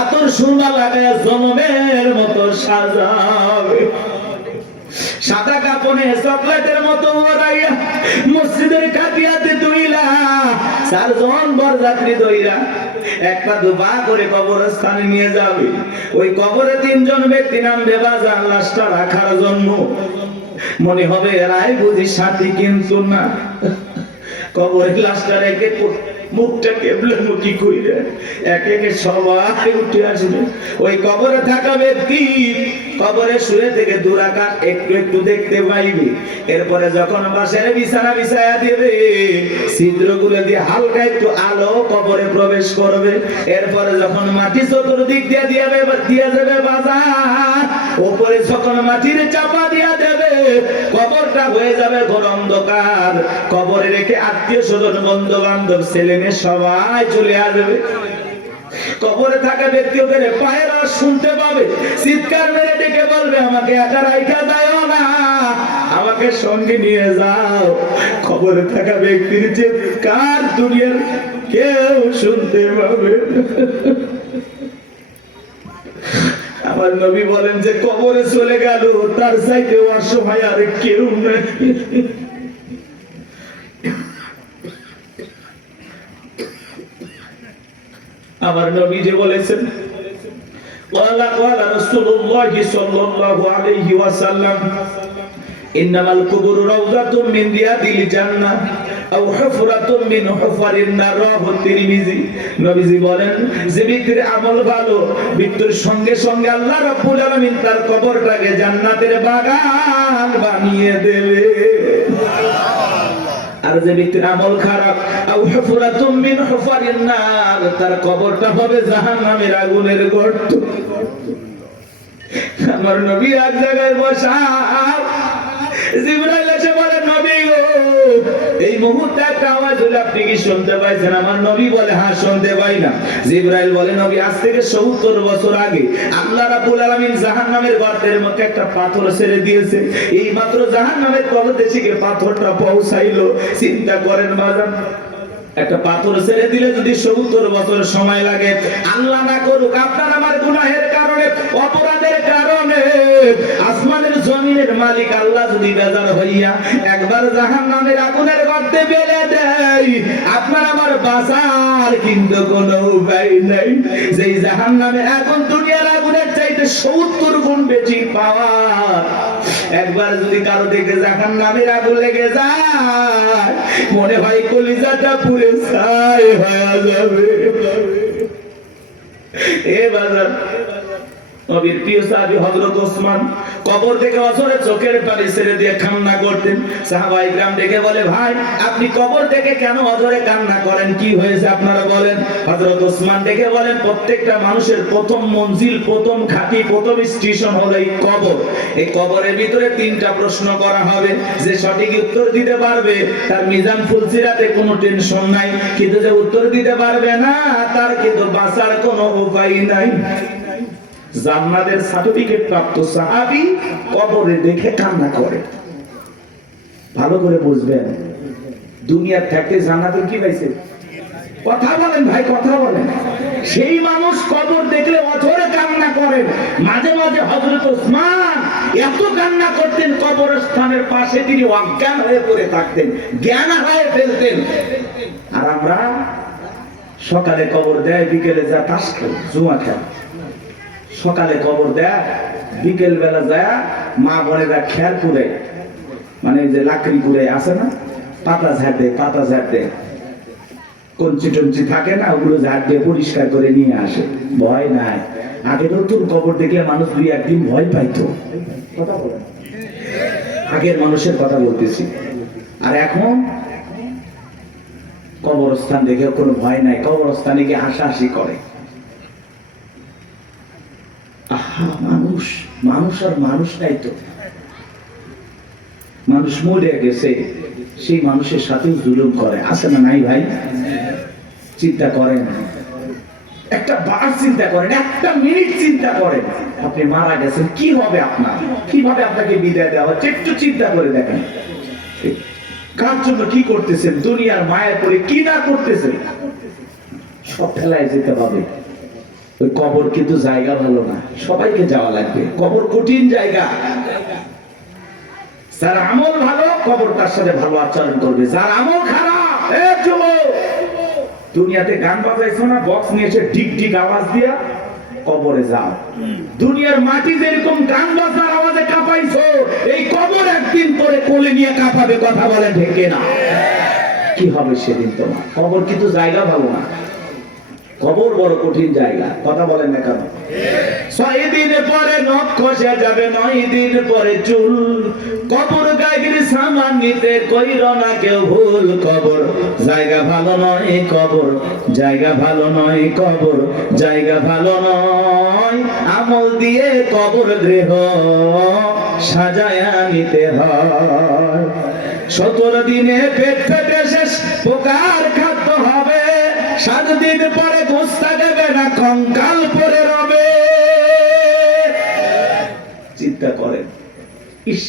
আতর সুরমা লাগায় জনমের মতো সাজাবে, সাদা কাপড়ে চকলেটের মতো ওড়াইয়া মসজিদের কাটিয়াতে দুইলা চারজন বরযাত্রী দইরা এক পা দুপা করে কবরস্থানে নিয়ে যাবে। ওই কবরে তিনজন ব্যক্তি নামবে বাজার লাশটা রাখার জন্য। মনে হবে এরাই বুঝি সাথী, কিন্তু না, কবরের লাশটা রেখে মুখটা কেবলের মুখী কইরে এক একে সবাই উঠে আসবে। ওই কবরে থাকা ব্যক্তি কবরে শুয়ে থেকে দুরাকার একটু একটু দেখতে পাইবে। এরপরে যখন বাসের বিছানা বিছায়া দিবে, ছিদ্রগুলো দিয়ে হালকা একটু আলো কবরে প্রবেশ করবে। এরপরে যখন মাটি চতুর্দিক দিয়ে দিয়া যাবে বাজার, উপরে যখন মাটির চাপা দিয়া দেবে, কবরটা হয়ে যাবে ঘোর অন্ধকার। কবরে রেখে আত্মীয় স্বজন বন্ধু বান্ধব ছেলে মেয়ে সবাই চলে আসবে। কবরে থাকা ব্যক্তি ওদের পায়ের আওয়াজ শুনতে পাবে, চিৎকার মেরে ডেকে বলবে, আমাকে একা রাইখা যাও না, আমাকে সঙ্গে নিয়ে যাও। কবরে থাকা ব্যক্তির চিৎকার দুনিয়ার কেউ শুনতে পাবে। আমার নবী বলেন যে কবরে চলে গেল তার চাইতে অসহায় আর কেউ নেই। আমার নবী যে বলেছেন, قال رسول الله صلى الله عليه وسلم إنما القبور روضة من رياض الجنة أو حفرة من حفر النار رواه الترمذي। নবীজি বলেন, যে ব্যক্তির আমল ভালো, মৃত্যুর সঙ্গে সঙ্গে আল্লাহ রাব্বুল আলামিন তার কবরটাকে জান্নাতের বাগান বানিয়ে দেবে। আর যে ব্যক্তির আমল খারাপ, আও হুফরাতুম মিন হুফারিন নার, তার কবরটা হবে জাহান্নামের আগুনের গর্ত। আমার নবী এক জায়গায় বসা, জিবরাইল এসে বলে, নবী গো, এই মুহূর্তে একটা আওয়াজ হলো, আপনি কি শুনতে পাইছেন? আমার নবী বলে, হ্যাঁ শুনতে পাই না। জিবরাইল বলে, নবী, আজ থেকে ৭০ বছর আগে আল্লাহ রাব্বুল আলামিন জাহান্নামের গর্তের মধ্যে একটা পাথর ছেড়ে দিয়েছে। এই মাত্র জাহান্নামের তলদেশে গিয়ে পাথরটা পৌঁছাইলো। চিন্তা করেন বাজান, একটা পাথর ছেড়ে দিলে যদি ৭০ বছর সময় লাগে, আল্লাহ না করুক আপনার আমার গুনাহের কারণে, অপরাধের কারণে আসমানের জমিনের মালিক আল্লাহ যদি বেজার হইয়া একবার জাহান্নামের আগুনের গর্তে ফেলে দেয়, আপনার আমার বাঁচার কিন্তু কোনো উপায় নাই। যেই জাহান্নামের আগুন দুনিয়ার আগুনের চাইতে ৭০ গুণ বেশি পাওয়ার। একবার যদি কারো দিকে জাহান্নামের আগুন লেগে যায়, মনে হয় কলিজাটা পুড়ে ছাই হয়ে যাবে। এ বাজার, নবীর প্রিয় সাহাবী হযরত ওসমান কবর থেকে অঝরে চোখের পানি ছেড়ে দিয়ে কান্না করতেন। সাহাবায়ে কিরাম ডেকে বলে, ভাই আপনি কবর থেকে কেন অঝরে কান্না করেন, কি হয়েছে আপনারা বলেন? হযরত ওসমান ডেকে বলেন, প্রত্যেকটা মানুষের প্রথম মঞ্জিল, প্রথম ঘাঁটি, প্রথম স্টেশন হলো এই কবর। এই কবরের ভিতরে ৩টা প্রশ্ন করা হবে। যে সঠিক উত্তর দিতে পারবে তার মিজান ফুলসিরাতে কোনো টেনশন নাই, কিন্তু যে উত্তর দিতে পারবে না তার কিন্তু বাঁচার কোনো উপায় নাই। জান্নাতের সার্টিফিকেট প্রাপ্ত সাহাবী কবরে দেখে কান্না করে। ভালো করে বুঝবেন, দুনিয়ার থাকতে জান্নাতে কি পাইছে? কথা বলেন ভাই, কথা বলেন। সেই মানুষ কবর দেখলে অঝরে কান্না করেন। মাঝে মাঝে হযরত ওসমান এত কান্না করতেন, কবরস্থানের পাশে তিনি অজ্ঞান হয়ে পড়ে থাকতেন, জ্ঞান হারিয়ে ফেলতেন। আর আমরা সকালে কবর দেয়, বিকেলে যা তাস খেল, জুয়া খেল। সকালে কবর দেয়, বিকেল বেলা যায় মা বোনেরা খেয়ার করে, মানে যে লাকড়ি করে আছে না, পাতা ঝাড় দেয়, পাতা ঝাড় দেয়, কঞ্চি টঞ্চি থাকে না, ওগুলো ঝাড় দিয়ে পরিষ্কার করে নিয়ে আসে। ভয় নাই। আগে নতুন কবর দেখলে মানুষ ২-১ দিন ভয় পাইতো। কথা বলেন, আগের মানুষের কথা বলতেছি। আর এখন কবরস্থান দেখে কোনো ভয় নাই, কবরস্থানে গিয়ে হাসাহাসি করে। মানুষ মানুষ আর মানুষ নাই তো, মানুষ মরে গেছে, সেই মানুষের সাথে জুলুম করে, আছে না নাই ভাই? চিন্তা করেন, একটা বার চিন্তা করেন, একটা মিনিট চিন্তা করেন, আপনি মারা গেছেন, কি হবে আপনার? কিভাবে আপনাকে বিদায় দেওয়া হচ্ছে? একটু চিন্তা করে দেখেন। কার জন্য কি করতেছেন, দুনিয়ার মায়া করে কি না করতেছেন, সব ফেলায় যেতে হবে। ওই কবর কিন্তু জায়গা ভালো না, সবাইকে যাওয়া লাগবে। কবর কঠিন জায়গা। যার আমল ভালো, কবর তার সাথে ভালো আচরণ করবে। যার আমল খারাপ, দুনিয়াতে গান বাজাইছো না, বক্স নিয়ে এসে ডিক ডিক আওয়াজ দিয়া কবরে যাও। দুনিয়ার মাটি যেরকম গান বাজনার আওয়াজে কাঁপাইছো, এই কবর একদিন পরে কোলে নিয়ে কাঁপাবে। কথা বলে ঢেকে না, কি হবে সেদিন তোমার? কবর কিন্তু জায়গা ভালো না, কবর বড় কঠিন জায়গা। কথা বলেন না কেন? 6 দিন পরে নখ খসে যাবে, 9 দিন পরে চুল। কবর গায়ের সামান নিতে কইর না কেউ ভুল। কবর জায়গা ভালো নয়, কবর জায়গা ভালো নয়, কবর জায়গা ভালো নয়। আমল দিয়ে কবর গৃহ সাজায়া নিতে হয়। 17 দিনে পেট ফেটে শেষ পোকার খাদ্য হবে। 7 দিন পরে গোস্তা দেবে না, কঙ্কাল পরে রবে। চিন্তা করেন, ইস,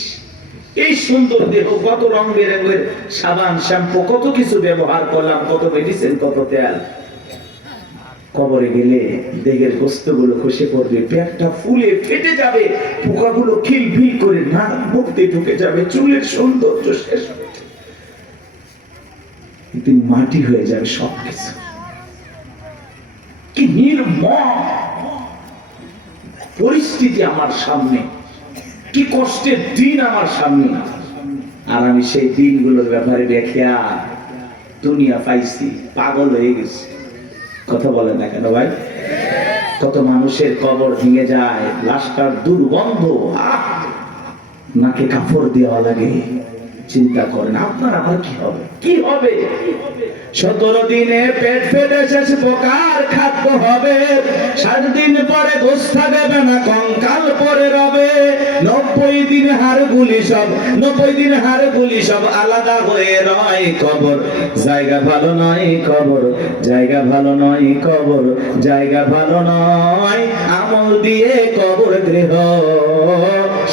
এই সুন্দর দেহ, কত রং বেরঙের সাবান শ্যাম্পু, কত কিছু ব্যবহার করলাম, কত মেডিসিন, কত তেল। কবরে গেলে দেহের গোস্তগুলো খসে পড়বে, পেটটা ফুলে ফেটে যাবে, পোকাগুলো খিলবিল করে নাক মুখে ঢুকে যাবে, চুলের সৌন্দর্য শেষ হয়ে যাবে, একদিন মাটি হয়ে যাবে সবকিছু। কি নির্মম পরিস্থিতি আমার সামনে, কি কষ্টের দিন আমার সামনে। আর আমি সেই দিনগুলোর ব্যাপারে ব্যাখ্যা দুনিয়া পাইছি, পাগল হয়ে গেছি। কথা বলেন না কেন ভাই? কত মানুষের কবর ভেঙে যায়, লাশটার দুর্গন্ধ, নাকে কাপড় দেওয়া লাগে। চিন্তা করেন আপনার আবার কি হবে, কি হবে? 17 দিনে পেট ফেটে শেষ পোকার খাদ্য হবে। 7 দিন পরে গোস্তা দেবে না, কঙ্কাল পরে রবে। 90 দিন হাড়গুলি সব, 90 দিন হাড়গুলি সব আলাদা হয়ে রয়। কবর জায়গা ভালো নয়, কবর জায়গা ভালো নয়, কবর জায়গা ভালো নয়। আমল দিয়ে কবর গৃহ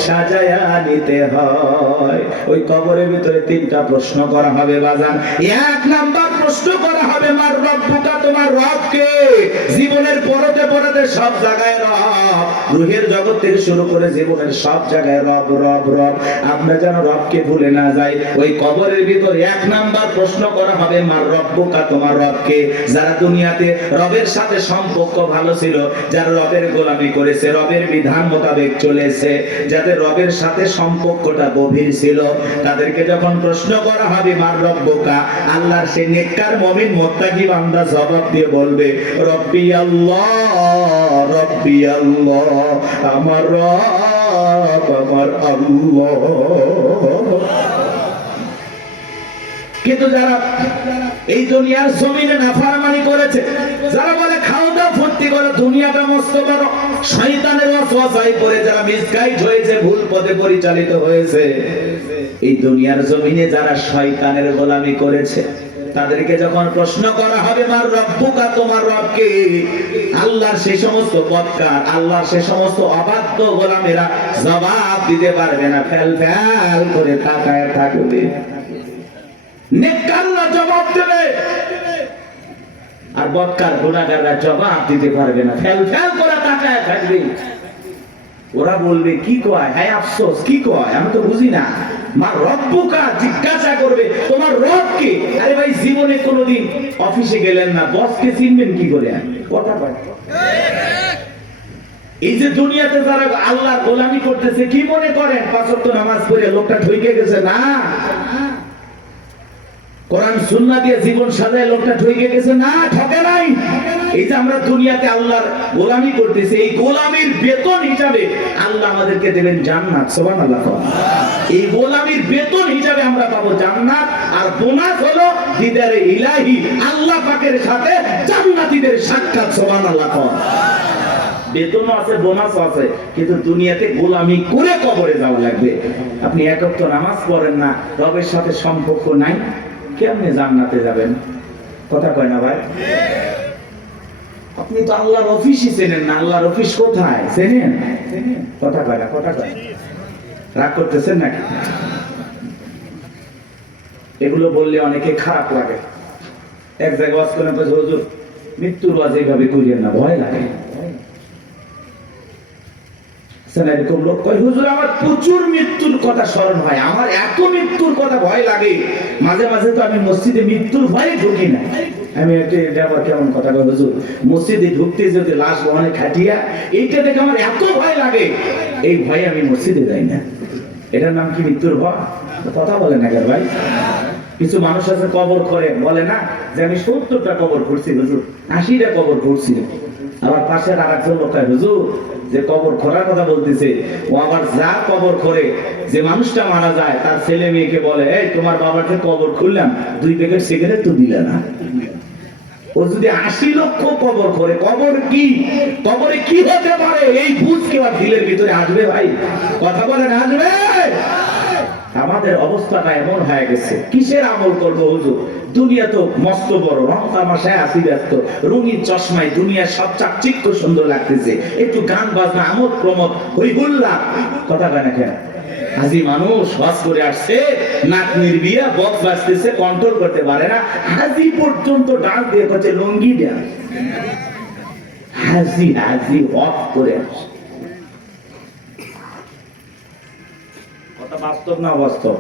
সাজায়া নিতে হয়। ওই কবরের ভিতরে 3টা প্রশ্ন করা হবে বাজান। 1 নাম্বার প্রশ্ন করা হবে, মার রব্বুকা, তোমার রব কে? জীবনের পরতে পরতে সব জায়গায় রব, রুহের জগৎ থেকে শুরু করে জীবনের সব জায়গায় রব রব রব। আমরা যেন রবকে ভুলে না যাই। ওই কবরের ভিতরে 1 নাম্বার প্রশ্ন করা হবে, মার রব্বুকা, তোমার রব কে? যারা দুনিয়াতে রবের সাথে সম্পর্ক ভালো ছিল, যারা রবের গোলামি করেছে, রবের বিধান মোতাবেক চলেছে, যাদের রবের সাথে সম্পর্কটা গভীর ছিল, তাদেরকে যখন প্রশ্ন করা হবে মার রব্বুকা, আল্লাহর সেই নেককার মুমিন মুত্তাকি বান্দা জবাব দিয়ে বলবে, রব্বি আল্লাহ, রব্বি আল্লাহ, আমার রব আমার আল্লাহ। কিন্তু যারা এই দুনিয়ার জমিনে নাফরমানি করেছে, যারা বলে খাও দাও ফুর্তি করো, দুনিয়াটা মস্ত বড়, শয়তানের ওয়াসওয়াসায় পড়ে যারা মিসগাইড হয়েছে, ভুল পথে পরিচালিত হয়েছে, এই দুনিয়ার জমিনে যারা শয়তানের গোলামি করেছে, তাদেরকে যখন প্রশ্ন করা হবে মার রব্বুকা, তোমার রব কে? আল্লাহর সেই সমস্ত বদকার, আল্লাহর সেই সমস্ত অবাধ্য গোলামেরা জবাব দিতে পারবে না, ফেল ফেল করে তাকায় থাকবে। নেককাররা জবাব দেবে, আর বদকার গুনাহগাররা জবাব দিতে পারবে না, ফেল ফেল করে তাকায় থাকবে। ওরা বলবে কি কয়, হ্যাঁ আফসোস, কি কয় আমি তো বুঝি না। মা রব্বুকা জিজ্ঞাসা করবে তোমার রব কে? আরে ভাই, জীবনে কোনোদিন অফিসে গেলেন না, বসকে চিনবেন কি করে? কথা কয়। এই যে দুনিয়াতে যারা আল্লাহর গোলামি করতেছে, কি মনে করেন 5 ওয়াক্ত নামাজ পড়ে লোকটা ঠকে গেছে? না, কোরআন সুন্নাহ দিয়ে জীবন সাজায় লোকটা ঠকে গেছে? না, ঠকে নাই। এই যে আমরা দুনিয়াতে আল্লাহর গোলামি করতেছি, এই গোলামির বেতন হিসাবে আল্লাহ আমাদেরকে দেবেন জান্নাত। সুবহানাল্লাহ। এই গোলামির বেতন হিসাবে আমরা পাবো জান্নাত, আর বোনাস হলো দিদারে ইলাহি, আল্লাহ পাকের সাথে জান্নাতীদের সাক্ষাৎ। সুবহানাল্লাহ। বেতনও আছে, বোনাসও আছে, কিন্তু দুনিয়াতে গোলামি করে কবরে যাওয়া লাগবে। আপনি 1 ওয়াক্ত নামাজ পড়েন না, রবের সাথে সম্পর্ক নাই, কেমনে জান্নাতে যাবেন? কথা কয় না ভাই? আপনি তো আল্লাহর অফিসই চেনেন না। আল্লাহর অফিস কোথায় চেনেন? কথা কয় না, কথা কয়। রাগ করতেছেন নাকি? এগুলো বললে অনেকে খারাপ লাগে। এক জায়গায় ওয়াজ করে বলছে, হুজুর মৃত্যুর ওয়াজ এইভাবে করিয়েন না, ভয় লাগে। এরকম লোক কয়, হুজুর আমার প্রচুর মৃত্যুর কথা স্মরণ হয়, আমার এত মৃত্যুর কথা ভয় লাগে, মাঝে মাঝে তো আমি মসজিদে মৃত্যুর ভয়ে ঢুকি না। আমি এটা আবার কেমন কথা কই হুজুর, মসজিদে ঢুকতে যদি লাশ বহনে খাটিয়া এইটা দেখে আমার এত ভয় লাগে, এই ভয়ে আমি মসজিদে যাই না। এটার নাম কি মৃত্যুর ভয়? কথা বলে না কেন ভাই? কিছু মানুষ আছে কবর করে বলে না যে আমি 70টা কবর খুঁড়ছি হুজুর, 80টা কবর খুঁড়ছি। আবার পাশের আর একজন লোক হুজুর যে কবর খোঁড়ার কথা বলতেছে, ও আবার যা কবর করে যে মানুষটা মারা যায় তার ছেলে মেয়েকে বলে, এই তোমার বাবাকে কবর খুললাম, 2 প্যাকেট সিগারেট তো দিলে না। ও যদি 80 লক্ষ কবর করে, কবর কি, কবরে কি হতে পারে এই বুঝ কেউ দিলের ভিতরে আসবে ভাই? কথা বলেন আসবে? আমাদের অবস্থাটা এমন হয়ে গেছে, কিসের আমল করবো হুজুর? দুনিয়া তো মস্ত বড়, রং তামাশায় আসি ব্যস্ত, রঙিন চশমায় দুনিয়া সব চাকচিক্য সুন্দর লাগতেছে, একটু গান বাজনা আমোদ প্রমোদ হই হুল্লা, কথা কয় না কেন? হাজি মানুষ ওয়াজ করে আসছে, নাক নির্বিয়া বক্স বাজতেছে, কন্ট্রোল করতে পারে না, হাজি পর্যন্ত ডান্স দিয়ে করছে লুঙ্গি ডান্স। হাজি হাজি অফ করে আসছে। কথা বাস্তব না অবাস্তব?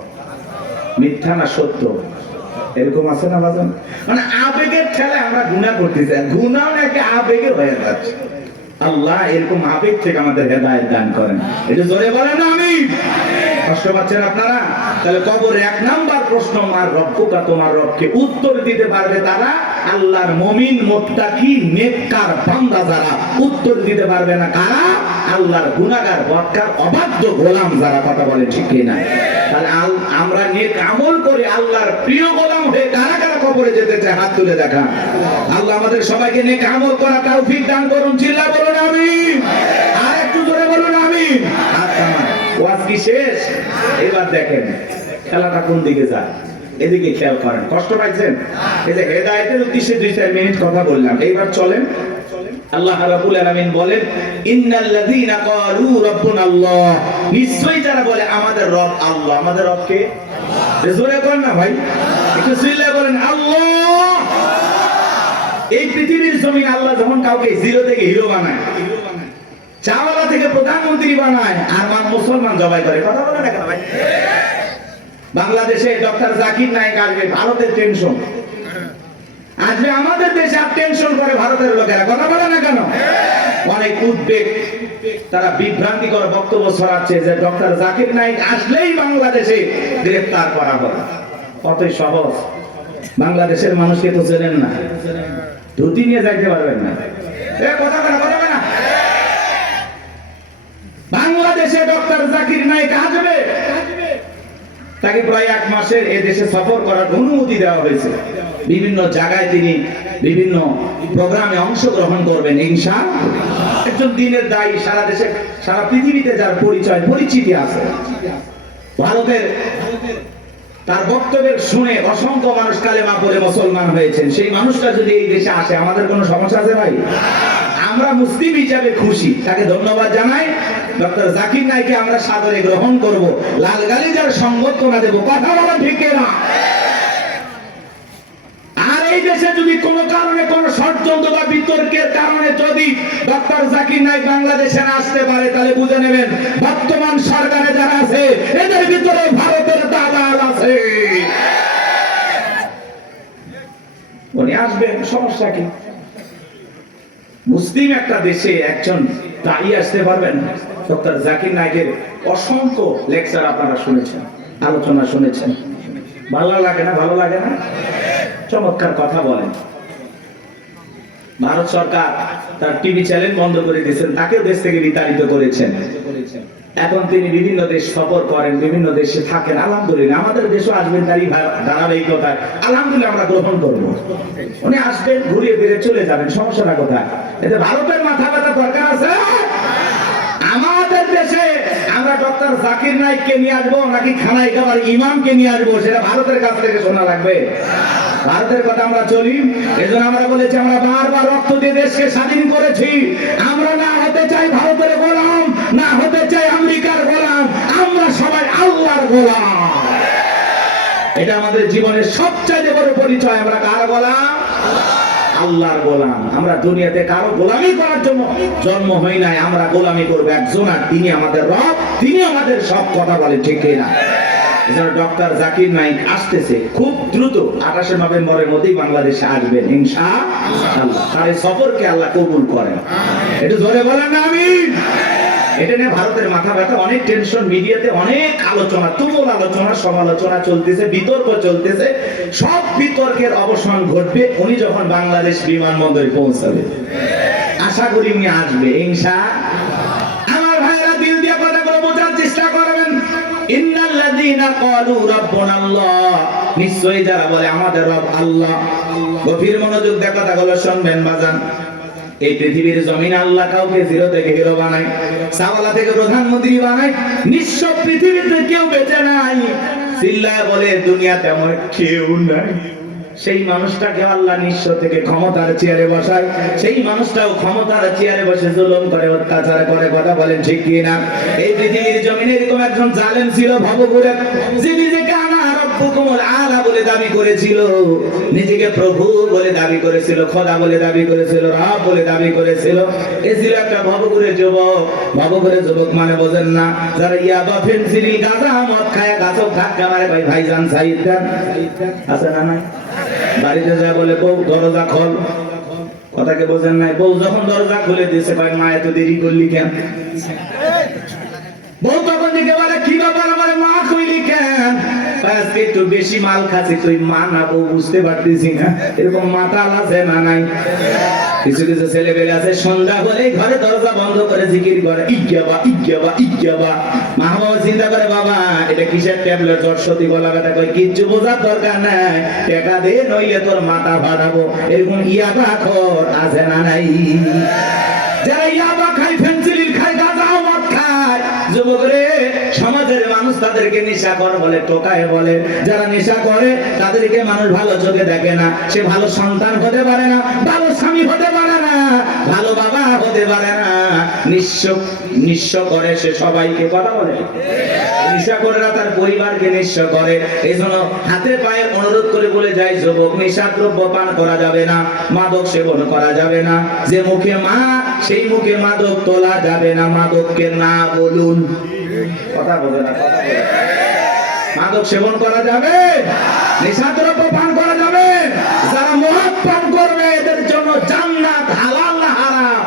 মিথ্যা না সত্য? এরকম আছে না বাজান? মানে আবেগের ঠেলে আমরা গুনাহ করতেছি, গুনাহ নাকি আবেগে হয়ে যাচ্ছে। আল্লাহ এরকম আবেগ থেকে আমাদের হেদায়েত দান করেন। এটা জোরে বলেন আমিন। কষ্ট পাচ্ছেন আপনারা? তাহলে কবরে 1 নাম্বার প্রশ্ন, মার রব্বুকা, তোমার রবকে উত্তর দিতে পারবে তারা, আল্লাহর মুমিন মুত্তাকি নেককার বান্দা যারা, উত্তর দিতে পারবে না কারা? আল্লাহর গুনাহগার বদকার অবাধ্য গোলাম যারা। কথা বলে ঠিক কি না? তাহলে আমরা নেক আমল করে আল্লাহর প্রিয় গোলাম হয়ে কারা কারা কবরে যেতে চায় হাত তুলে দেখা। আল্লাহ আমাদের সবাইকে নেক আমল করা তৌফিক দান করুন। চিল্লা বলুন আমিন। আর একটু জোরে বলুন আমিন। ওয়াজ কি শেষ? এবার দেখেন খেলাটা কোন দিকে যায়, এদিকে খেয়াল করেন। কষ্ট পাইছেন? এই যে হেদায়েতের উদ্দেশ্যে 2-4 মিনিট কথা বললাম, এইবার চলেন। আল্লাহ রাব্বুল আলামিন বলেন, ইন্নাল্লাযীনা ক্বালু রাব্বুনাল্লাহ, নিশ্চয়ই যারা বলে আমাদের রব আল্লাহ। আমাদের রব কে? জোরে বলেন না ভাই, একটু চিল্লায়ে বলেন আল্লাহ। এই পৃথিবীর জমিনে আল্লাহ যখন কাউকে জিরো থেকে হিরো বানায়, চাওয়ালা থেকে প্রধানমন্ত্রী বানায়, আর মুসলমান জবাই করে। কথা বলে না কেন ভাই? বাংলাদেশে ডক্টর জাকির নায়েক আসবে, ভারতের টেনশন আসবে, আমাদের দেশে আর টেনশন করে ভারতের লোকেরা। কথা বলে না কেন? অনেক উদ্বেগ, তারা বিভ্রান্তিকর বক্তব্য ছড়াচ্ছে যে ডক্টর জাকির নায়েক আসলেই বাংলাদেশে গ্রেফতার করা হবে। কতই সহজ। বাংলাদেশের মানুষকে তো চেনেন না, ধুতি নিয়ে যাইতে পারবেন না। কথা বলে না, বাংলাদেশে ডক্টর জাকির নায়েক আসবে, তাকে প্রায় 1 মাসের এ দেশে সফর করার অনুমতি দেওয়া হয়েছে। বিভিন্ন জায়গায় তিনি বিভিন্ন প্রোগ্রামে অংশগ্রহণ করবেন ইনশাআল্লাহ। একজন দিনের দায়ী, সারা দেশে সারা পৃথিবীতে যার পরিচয় পরিচিতি আছে। ভারতের তার বক্তব্যের শুনে অসংখ্য মানুষ কালেমা পড়ে মুসলমান হয়েছেন। সেই মানুষটা যদি এই দেশে আসে, আমাদের কোনো সমস্যা আছে ভাই? আমরা মুসলিম হিসাবে খুশি, তাকে ধন্যবাদ জানাই। ডক্টর জাকির নায়েককে আমরা সাদরে গ্রহণ করব, লাল গালিচার সংবর্ধনা দেব। কথা বলা ঠিক না? আর এই দেশে যদি কোনো কারণে কোনো ষড়যন্ত্র বা বিতর্কের কারণে যদি ডক্টর জাকির নায়েক বাংলাদেশে না আসতে পারে, তাহলে বুঝে নেবেন বর্তমান সরকারে যারা আছে এদের ভিতরে ভারতের দালাল আছে। উনি আসবেন, সমস্যা কি? মুসলিম একটা দেশে একজন দায়ী আসতে পারবেন? ডক্টর জাকির নায়েকের অসংখ্য লেকচার আপনারা শুনেছেন, আলোচনা শুনেছেন। ভালো লাগে না? ভালো লাগে না? চমৎকার কথা বলেন। ভারত সরকার তার টিভি চ্যানেল বন্ধ করে দিয়েছেন, তাকেও দেশ থেকে বিতাড়িত করেছেন। এখন তিনি বিভিন্ন দেশ সফর করেন, বিভিন্ন দেশে থাকেন। আলহামদুলিল্লাহ, আমাদের দেশও আসবেন, তারই ধারাবাহিকতায় আলহামদুলিল্লাহ আমরা গ্রহণ করবো। উনি আসবেন, ঘুরিয়ে ফিরে চলে যাবেন, সমস্যাটা কোথায়? এতে ভারতের মাথা ব্যথা দরকার আছে? আমাদের দেশে আমরা ডক্টর জাকির নায়েককে নিয়ে আসবো নাকি খানায় খাবার ইমামকে নিয়ে আসবো, সেটা ভারতের কাছ থেকে শোনা লাগবে। ভারতের কথা আমরা চলি, এজন্য আমরা বলেছি আমরা বারবার রক্ত দিয়ে দেশকে স্বাধীন করেছি। আমরা না হতে চাই ভারতের গোলাম, না হতে চাই আমেরিকার গোলাম, আমরা সবাই আল্লাহর গোলাম। এটা আমাদের জীবনের সবচেয়ে বড় পরিচয়। আমরা কার গোলাম? আল্লাহর গোলাম। আমরা দুনিয়াতে কারো গোলামি করার জন্য জন্ম হই নাই, আমরা গোলামি করবো একজন, আর তিনি আমাদের রব, তিনি আমাদের সব। কথা বলে ঠিক না? ডক্টর জাকির নাইক আসতেছে খুব দ্রুত, 28 নভেম্বরের মধ্যেই বাংলাদেশে আসবেন ইনশাআল্লাহ। তার এই সফরকে আল্লাহ কবুল করেন। একটু জোরে বলেন না আমিন। এটা নিয়ে ভারতের মাথা ব্যথা, অনেক টেনশন, মিডিয়াতে অনেক আলোচনা, তুমুল আলোচনা, সমালোচনা চলতেছে, বিতর্ক চলতেছে। সব বিতর্কের অবসান ঘটবে উনি যখন বাংলাদেশ বিমানবন্দরে পৌঁছাবে। আশা করি উনি আসবে ইনশাআল্লাহ। আমার ভাইরা দিল দিয়ে কথাগুলো বোঝার চেষ্টা করবেন। ইন্নাল্লাযীনা ক্বালু রাব্বুনাল্লাহ, নিশ্চয়ই যারা বলে আমাদের রব আল্লাহ। গভীর মনোযোগ দিয়ে কথাগুলো শুনবেন বাজান। এই পৃথিবীর জমিনে আল্লাহ কাউকে জিরো থেকে হিরো বানায়, সাওয়ালা থেকে প্রধানমন্ত্রী বানায়। নিঃস্ব পৃথিবীতে কেউ বেঁচে নাই। চিল্লায় বলে দুনিয়াতে আমার কেউ নাই। সেই মানুষটাকে আল্লাহ নিঃস্ব থেকে ক্ষমতার চেয়ারে বসায়, সেই মানুষটাও ক্ষমতার চেয়ারে বসে জুলুম করে, অত্যাচার করে। কথা বলেন ঠিক কি না? এই পৃথিবীর জমিনে এরকম একজন জালেম ছিল ভবঘুরে, যে নিজেকে আনা রব্বুকুমুল আলা বলে দাবি করেছিল, নিজেকে প্রভু বলে দাবি করেছিল, খোদা বলে দাবি করেছিল, রব বলে দাবি করেছিল। এ ছিল একটা ভবঘুরে যুবক। ভবঘুরে যুবক মানে বোঝেন না? যারা ইয়াবা, ফেনসিডিল, গাঁজা, মদ খায়, গাছক ধাক্কা মারে, ভাই ভাইজান সাইদ দেন আছে না? নাই। বাড়িতে যা বলে বউ দরজা খোল, কথাকে বোঝেন নাই? বউ যখন দরজা খুলে দিয়েছে, ভাই মা এত দেরি করলি কেন? বউ তখন দিকে বলে কি ব্যাপার, আমার মা কইলি কেন? আজকে একটু বেশি মাল খাচ্ছি, তুই মা না বউ বুঝতে পারতেছি না। এরকম মাতাল আছে না নাই? কিছু কিছু ছেলে পেলে আছে সন্ধ্যা হলে ঘরে দরজা বন্ধ করে জিকির করে, ইজ্ঞাবা ইজ্ঞাবা ইজ্ঞাবা। মা বাবা চিন্তা করে, বাবা এটা কিসের ট্যাবলেট, জ্বর সর্দি গলা ব্যথা, কই কিচ্ছু বোঝার দরকার নাই, টাকা দে নইলে তোর মাথা ফাটাবো। এরকম ইয়াবা খোর আছে না নাই? যারা ইয়াবা খায়, ফেনসিলিন খায়, গাঁজা মদ খায়, যুবক রে, সমাজের মানুষ তাদেরকে নেশাখোর বলে, টোকায় বলে। যারা নেশা করে তাদেরকে মানুষ ভালো চোখে দেখে না। সে ভালো সন্তান হতে পারে না, ভালো স্বামী হতে পারে না, ভালো বাবা হতে পারে না। নিঃস্ব করে সে সবাইকে। কথা বলে নেশাখোররা তার পরিবারকে নিঃস্ব করে। এই জন্য হাতে পায়ে অনুরোধ করে বলে যায়, যুবক নেশাদ্রব্য পান করা যাবে না, মাদক সেবন করা যাবে না। যে মুখে মা, সেই মুখে মাদক তোলা যাবে না। মাদককে না বলুন। কথা বলে না? কথা বলে। মাদক সেবন করা যাবে, নেশাদ্রব্য পান করা যাবে। যারা মদ পান করবে এদের জন্য জান্নাত হালাল না হারাম?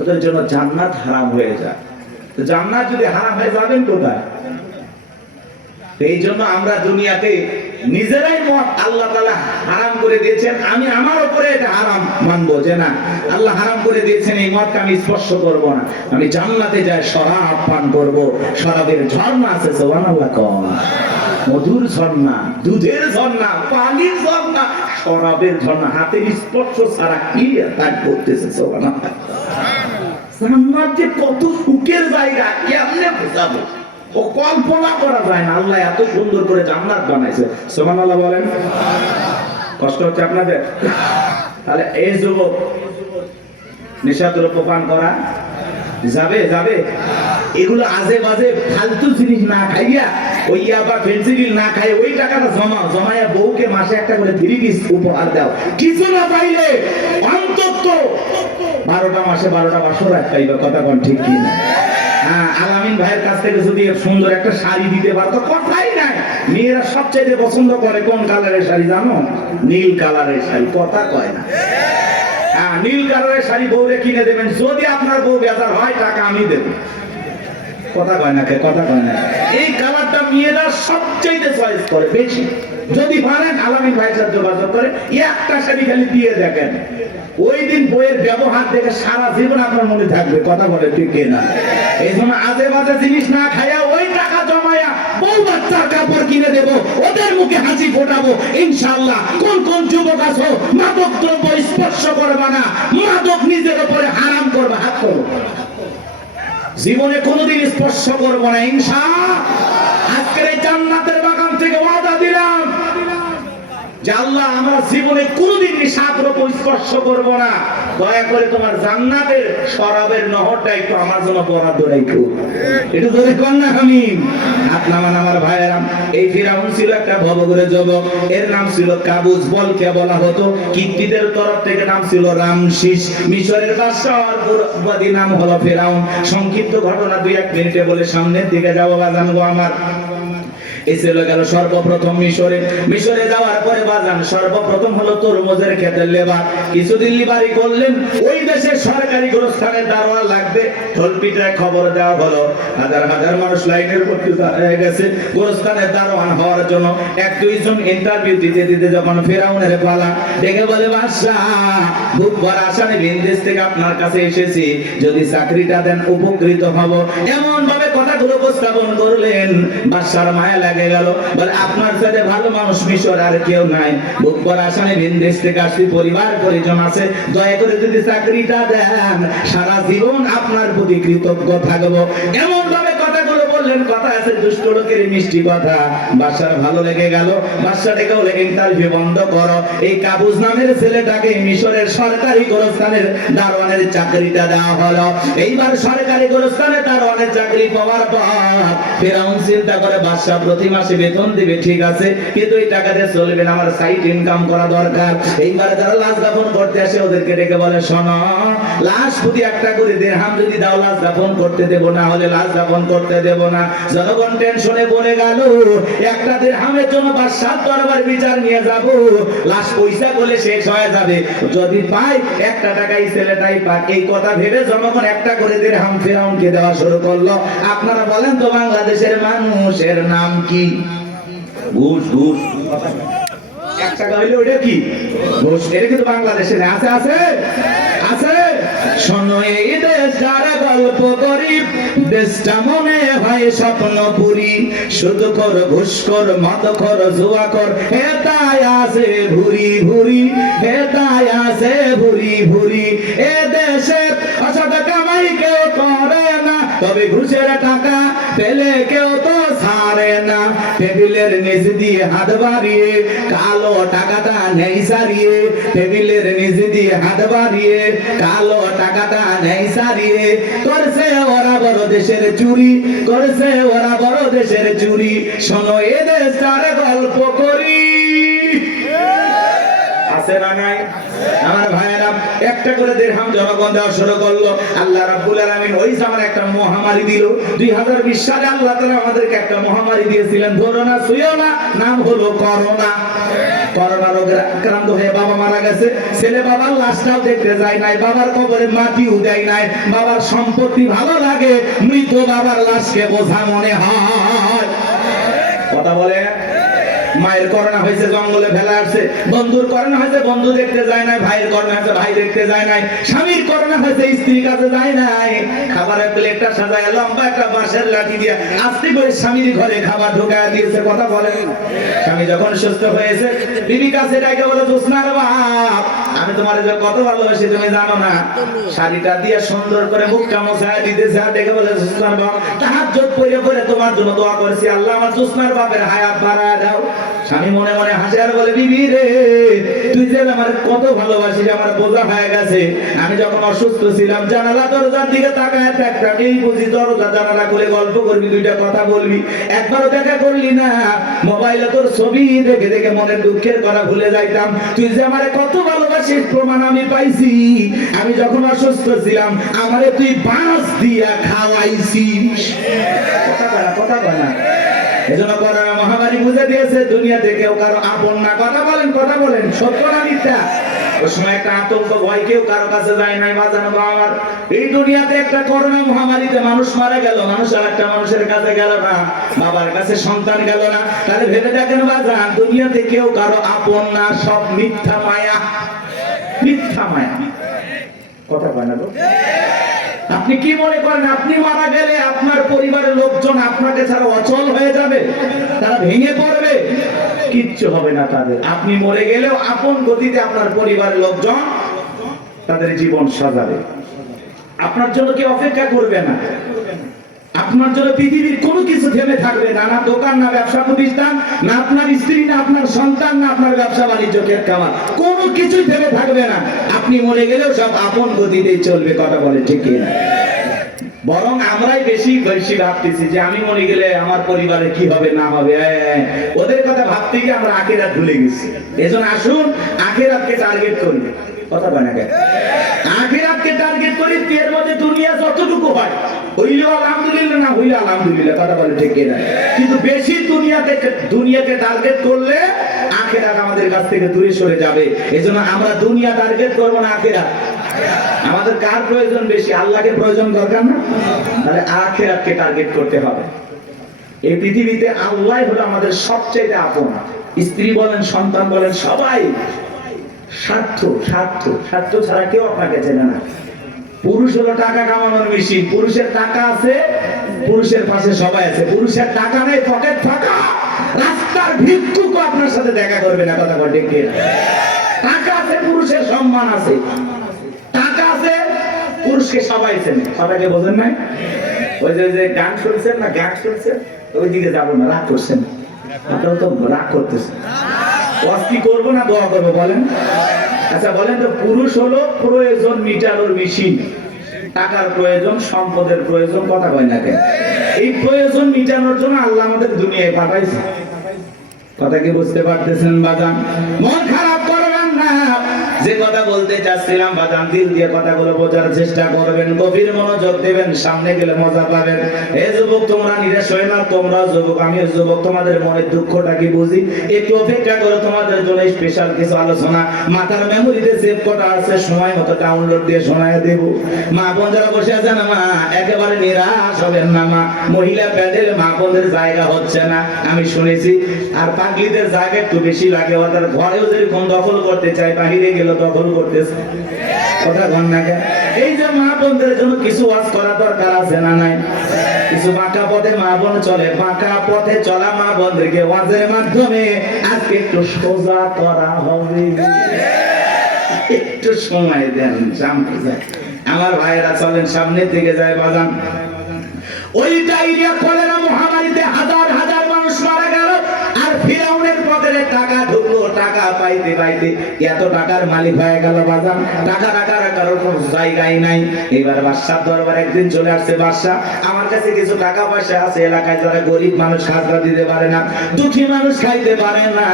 ওদের জন্য জান্নাত হারাম হয়ে যায়। তো জান্নাত যদি হারাম হয়ে যাবেন কোথায়? এই জন্য আমরা দুনিয়াতে নিজেরাই মদ আল্লাহ তাআলা হারাম করে দিয়েছেন। আমি আমার উপরে এটা হারাম মানবো যে না, আল্লাহ হারাম করে দিয়েছেন, এই মদকে আমি স্পর্শ করব না। আমি জান্নাতে যাই শরাব পান করব। শরাবের ঝর্ণা আছে, সুবহানাল্লাহ কোন? মধুর ঝর্ণা, দুধের ঝর্ণা, পানির ঝর্ণা, শরাবের ঝর্ণা। হাতের স্পর্শ ছাড়া কি তাই করতেছে? সুবহানাল্লাহ। জান্নাত যে কত সুখের জায়গা, কেমনে বোঝাবো? ও কল্পনা করা যায় না। আল্লাহ এত সুন্দর করে জান্নাত বানাইছে। সুবহানাল্লাহ বলেন। কষ্ট হচ্ছে আপনাদের? তাহলে এই যুবক নেশাদ্রব্য পান করা যাবে? যাবে? এগুলো আজে বাজে ফালতু জিনিস না খাইয়া, ওই ইয়াবা ফেনসিডিল না খাই, ওই টাকাটা জমায়া বউকে মাসে একটা করে 3 পিস উপহার দাও। কিছু না পাইলে অন্তত 12টা মাসে 12টা বাসর পাইবা। কথা কোন ঠিক কি না? আলামিন ভাইয়ের কাছ থেকে যদি সুন্দর একটা শাড়ি দিতে পারতো, কথাই নাই। মেয়েরা সবচেয়ে পছন্দ করে কোন কালারের শাড়ি জানো? নীল কালারের শাড়ি। কথা কয় না? নীল কালারের শাড়ি বউরে কিনে দেবেন। যদি আপনার বউ বেজার হয়, টাকা আমি দেব। কথা কয় না? কথা কয় না? এই কালারটা মেয়েরা সবচেয়ে চয়েস করে বেশি। যদি পারেন আলামিন ভাইয়ের সাথে যোগাযোগ করে একটা শাড়ি খালি দিয়ে দেখেন, ওই দিন বইয়ের ব্যবহার দেখে সারা জীবন আপনার মনে থাকবে। কথা বলে ঠিক না? এই জন্য আজে বাজে জিনিস না খাইয়া ওই টাকা জমায়া বউ বাচ্চার কাপড় কিনে দেব, ওদের মুখে হাসি ফোটাবো ইনশাআল্লাহ। কোন কোন যুবক আছো মাদক দ্রব্য স্পর্শ করবা না, মাদক নিজের উপরে হারাম করবা, হাত করো। জীবনে কোনোদিন স্পর্শ করবো না ইনশাআল্লাহ। আজকের এই জান্নাতের বাগান থেকে ওয়াদা দিলাম, যে আল্লাহ আমরা জীবনে কোনোদিন নিশাদ্রব্য স্পর্শ করব না, দয়া করে তোমার জান্নাতের শরাবের নহরটা একটু আমার জন্য বরাদ্দ রাখো। একটু জোরে কর না আমিন। হাত নামান আমার ভাইয়েরা। এই ফিরাউন ছিল একটা ভবঘুরে যুবক, এর নাম ছিল কাবুজ, বলকে বলা হতো। কিত্তিদের তরফ থেকে নাম ছিল রামসিস। মিশরের বাদশাহর পূর্ববাদী নাম হলো ফিরাউন। সংক্ষিপ্ত ঘটনা 2-1 মিনিটে বলে সামনের দিকে যাবো বাজান গো আমার। এই ছিল গেল সর্বপ্রথম মিশরে যাওয়ার পরে বাজান সর্বপ্রথম হলো তরমুজের ক্ষেতের লেবার। কিছুদিন লিবারি করলেন, ওই দেশের সরকারি গোরস্থানের দারোয়ান লাগবে। ঢোলপিটায় খবর দেওয়া হলো, হাজার হাজার মানুষ লাইনের ভর্তি হয়ে গেছে গোরস্থানের দারোয়ান হওয়ার জন্য। 1-2 জন ইন্টারভিউ দিতে দিতে যখন ফেরাউনের পালা, ডেকে বলে বাদশাহ খুব বড় আশায় বিদেশ থেকে আপনার কাছে এসেছি, যদি চাকরিটা দেন উপকৃত হব। এমন ভাবে কথাগুলো উপস্থাপন করলেন, বাদশার মায়া লাগে গেল। বলে আপনার সাথে ভালো মানুষ মিশর আর কেউ নাই, বুক ভরা আসামে ভিন দেশ থেকে আসছি, পরিবার পরিজন আছে, দয়া করে যদি চাকরিটা দেন সারা জীবন আপনার প্রতি কৃতজ্ঞ থাকবো। এমন ভাবে কথাগুলো বললেন, কথা আছে দুষ্ট লোকের মিষ্টি কথা। বাদশার ভালো লেগে গেল। বাদশা ডেকে বলে ইন্টারভিউ বন্ধ করো, এই কাবুজ নামের ছেলেটাকে মিশরের সরকারি গোরস্থানের দারোয়ানের চাকরিটা দেওয়া হলো। এইবার সরকারি গোরস্থানের দারোয়ানের চাকরি পাওয়ার পর ফেরাউন চিন্তা করে বাদশা প্রতি মাসে বেতন দিবে, ঠিক আছে, কিন্তু এই টাকা দিয়ে চলবে না, আমার সাইড ইনকাম করা দরকার। এইবার যারা লাশ দাফন করতে আসে ওদেরকে ডেকে বলে শোনো, লাশ প্রতি একটা করে দিরহাম যদি দাও লাশ দাফন করতে দেব, না হলে লাশ দাফন করতে দেব না। জনগণ টেনশনে পড়ে গেল, একটা দিরহামের জন্য বাদশার দরবার বিচার নিয়ে যাব, লাশ পয়সা বলে শেষ হয়ে যাবে, যদি পাই 1 টাকাই ছেলেটাই পাক। এই কথা ভেবে জনগণ একটা করে দিরহাম ফেরাউনকে দেওয়া শুরু করলো। আপনারা বলেন তো বাংলাদেশের মানুষের নাম কি? ঘুষ। ঘুষ 1 টাকা হইলে ওটা কি ঘুষ। এটা কিন্তু বাংলাদেশে আছে আছে আছে। শোনো এই দেশ যারা গল্প করি, দেশটা মনে হয় স্বপ্নপুরী, শুধু কর ঘুষ কর মদ কর জুয়া কর, হেতায় আছে ভুরি ভুরি, হেতায় আছে ভুরি ভুরি। এ দেশে অসৎ কামাই কেউ করে না, তবে ঘুষের টাকা পেলে কেউ তো ছাড়ে না। টেবিলের নিচ দিয়ে হাত বাড়িয়ে কালো টাকাটা নেই সারিয়ে, টেবিলের নিচ দিয়ে হাত বাড়িয়ে কালো টাকাটা নেই সারিয়ে, করছে ওরা বড় দেশের চুরি, করছে ওরা বড় দেশের চুরি। শোনো এ দেশটার গল্প করি, আছে না নাই? আমার ভাইয়েরা একটা করে দিরহাম জনগণ দেওয়া শুরু করলো। আল্লাহ রাব্বুল আলামিন ওই সময় একটা মহামারী দিল। 2020 সালে আল্লাহ তাআলা আমাদেরকে একটা মহামারী দিয়েছিলেন, ধরো না ছুঁয়ো না, নাম হলো করোনা। করোনা রোগে আক্রান্ত হয়ে বাবা মারা গেছে, ছেলে বাবার লাশটাও দেখতে যায় নাই, বাবার কবরে মাটিও দেয় নাই। বাবার সম্পত্তি ভালো লাগে, মৃত বাবার লাশকে বোঝা মনে হয়। কথা বলে। মায়ের করোনা হয়েছে, জঙ্গলে ফেলা আসছে। বন্ধুর করোনা হয়েছে, বন্ধু দেখতে যায় নাই। ভাইয়ের করোনা হয়েছে, ভাই দেখতে যায় নাই। স্বামীর করোনা হয়েছে, স্ত্রীর কাছে যায় নাই। খাবারের প্লেটটা সাজায় লম্বা একটা বাঁশের লাঠি দিয়ে আস্তে করে স্বামীর ঘরে খাবার ঢোকায় দিয়েছে। কথা বলেন। স্বামী যখন সুস্থ হয়েছে, বিবি কাছে ডাকে বলে, জোসনার বাপ, আমি তোমার কত ভালোবাসি তুমি জানো না। শাড়িটা দিয়ে সুন্দর করে মুখটা মোছায় দিতেছে, আর ডেকে বলে, জোসনার বাপ, তাহাজ্জুদ পড়ে পড়ে তোমার জন্য দোয়া করেছি, আল্লাহ আমার জোসনার বাপের হায়াত বাড়ায় দাও। স্বামী মনে মনে হাসে আর বলে, বিবি রে, তুই যে আমার কত ভালোবাসিস, আমার বোঝা হয়ে গেছে। আমি যখন অসুস্থ ছিলাম, জানালা দরজার দিকে তাকায় থাকতাম, এই বুঝি দরজা জানালা খুলে গল্প করবি, 2টা কথা বলবি, একবারও দেখা করলি না। মোবাইলে তোর ছবি দেখে দেখে মনের দুঃখের কথা ভুলে যাইতাম। তুই যে আমারে কত ভালোবাসিস প্রমাণ আমি পাইছি। আমি যখন অসুস্থ ছিলাম, আমারে তুই বাঁশ দিয়া খাওয়াইছিস। কথা বলা এজন্য করোনা মহামারী বুঝে দিয়েছে, দুনিয়াতে কেউ কারো আপন না। কথা বলেন সত্য না মিথ্যা? ওই সময় একটা আতঙ্ক ভয়, কেউ কারো কাছে যায় নাই। বাজানো আমার এই দুনিয়াতে একটা করোনা মহামারীতে মানুষ মারা গেল, মানুষ আর একটা মানুষের কাছে গেল না, বাবার কাছে সন্তান গেল না। তাহলে ভেবে দেখেন বাজান, দুনিয়াতে কেউ কারো আপন না, সব মিথ্যা মায়া, মিথ্যা মায়া। কথা বলেন না। আপনি কি মনে করেন আপনি মারা গেলে আপনার পরিবারের লোকজন আপনাকে ছাড়া অচল হয়ে যাবে, তারা ভেঙে পড়বে? কিচ্ছু হবে না তাদের। আপনি মরে গেলেও আপন গতিতে আপনার পরিবারের লোকজন তাদের জীবন সাজাবে, আপনার জন্য কি অপেক্ষা করবে না। আপনার জন্য পৃথিবীর কোনো কিছু থেমে থাকবে না, না দোকান, না ব্যবসা প্রতিষ্ঠান, না আপনার স্ত্রী, না আপনার সন্তান, না আপনার ব্যবসা বাণিজ্য, ক্ষেত খামার, কোনো কিছুই থেমে থাকবে না। আপনি মরে গেলেও সব আপন গতিতেই চলবে। কথা বলে ঠিক কিনা? বরং আমরাই বেশি বেশি ভাবতেছি যে আমি মরে গেলে আমার পরিবারে কি হবে না হবে, ওদের কথা ভাবতে গিয়ে আমরা আখিরাত ভুলে গেছি। এজন্য আসুন আখিরাতকে টার্গেট করি। কথা বলে না কেন? আখিরাতকে টার্গেট করি, এর মধ্যে দুনিয়া যতটুকু হয় হইলেও আলহামদুলিল্লাহ, না হইলে আলহামদুলিল্লাহ। কথা বলে ঠিক কিনা? কিন্তু বেশি দুনিয়াকে টার্গেট করলে আখিরাত আমাদের কাছ থেকে দূরে সরে যাবে। এজন্য আমরা দুনিয়া টার্গেট করব না, আখিরাত। আমাদের কার প্রয়োজন বেশি? আল্লাহকে প্রয়োজন দরকার না? তাহলে আখিরাতকে টার্গেট করতে হবে। এই পৃথিবীতে আল্লাহ হলো আমাদের সবচেয়ে আপন। স্ত্রী বলেন, সন্তান বলেন, সবাই স্বার্থ স্বার্থ স্বার্থ ছাড়া কেউ আপনাকে চেনে না। পুরুষ হলো টাকা কামানোর মেশিন। পুরুষের টাকা আছে, পুরুষের পাশে সবাই আছে। পুরুষের টাকা নেই, পকেট ফাঁকা, রাস্তার ভিক্ষুক আপনার সাথে দেখা করবে না। কথা বলে ঠিক কিনা? টাকা আছে, পুরুষের সম্মান আছে। টাকা আছে, পুরুষকে সবাই চেনে। কথাকে বোঝেন নাই? ওই যে গান শুনছেন না, গান শুনছেন, ওইদিকে যাবো না, রাগ করছেন। আপনারা তো রাগ করতেছেন। কি করবো না দোয়া করবো বলেন? আচ্ছা বলেন তো, পুরুষ হলো প্রয়োজন মিটানোর মেশিন। টাকার প্রয়োজন, সম্পদের প্রয়োজন। কথা কয় না কেন? এই প্রয়োজন মিটানোর জন্য আল্লাহ আমাদের দুনিয়ায় পাঠাইছে। কথা কি বুঝতে পারতেছেন বাজান? মন খারাপ করবেন না। যে কথা বলতে চাচ্ছিলাম বাজান, দিল দিয়ে কথাগুলো বোঝার চেষ্টা করবেন, গভীর মনোযোগ দেবেন, সামনে গেলে মজা পাবেন। এ যুবক, তোমরা নিরাশ হয়ে না, তোমরা যুবক, আমিও যুবক, তোমাদের মনের দুঃখটা কি বুঝি। একটু অপেক্ষা করো, তোমাদের জন্য স্পেশাল কিছু আলোচনা মাথার মেমোরিতে সেভ করা আছে, সময় মতো ডাউনলোড দিয়ে শোনায় দেব। মা বোন যারা বসে আছেন, মা একেবারে নিরাশ হবেন না। মা মহিলা প্যান্ডেলে মা বোনদের জায়গা হচ্ছে না, আমি শুনেছি। আর পাগলিদের জায়গা একটু বেশি লাগে। ওদের ঘরেও যেরকম দখল করতে চায়, বাহিরে গেলে দখল করতেছে। কথা বল না কেন? এই যে মা বোনদের জন্য কিছু ওয়াজ করা দরকার আছে না নাই? কিছু বাঁকা পথে মা বোন চলে, বাঁকা পথে চলা মা বোনদেরকে ওয়াজের মাধ্যমে আজকে একটু সোজা করা হবে। একটু সময় দেন, সামনে যায়। আমার ভাইয়েরা চলেন, সামনে থেকে যায় বাজান। ওই ডায়রিয়া কলেরা মহামারীতে হাজার হাজার মানুষ মারা গেল, আর ফিরাউনের পকেটে টাকা ঢুকলো। টাকা পাইতে পাইতে এত টাকার মালিক হয়ে গেল বাজান, টাকা রাখার কারোর কোনো জায়গায় নাই। এবার বাদশার দরবার একদিন চলে আসছে, বাদশা আমার কাছে কিছু টাকা পয়সা আছে, এলাকায় যারা গরিব মানুষ খাজনা দিতে পারে না, দুঃখী মানুষ খাইতে পারে না,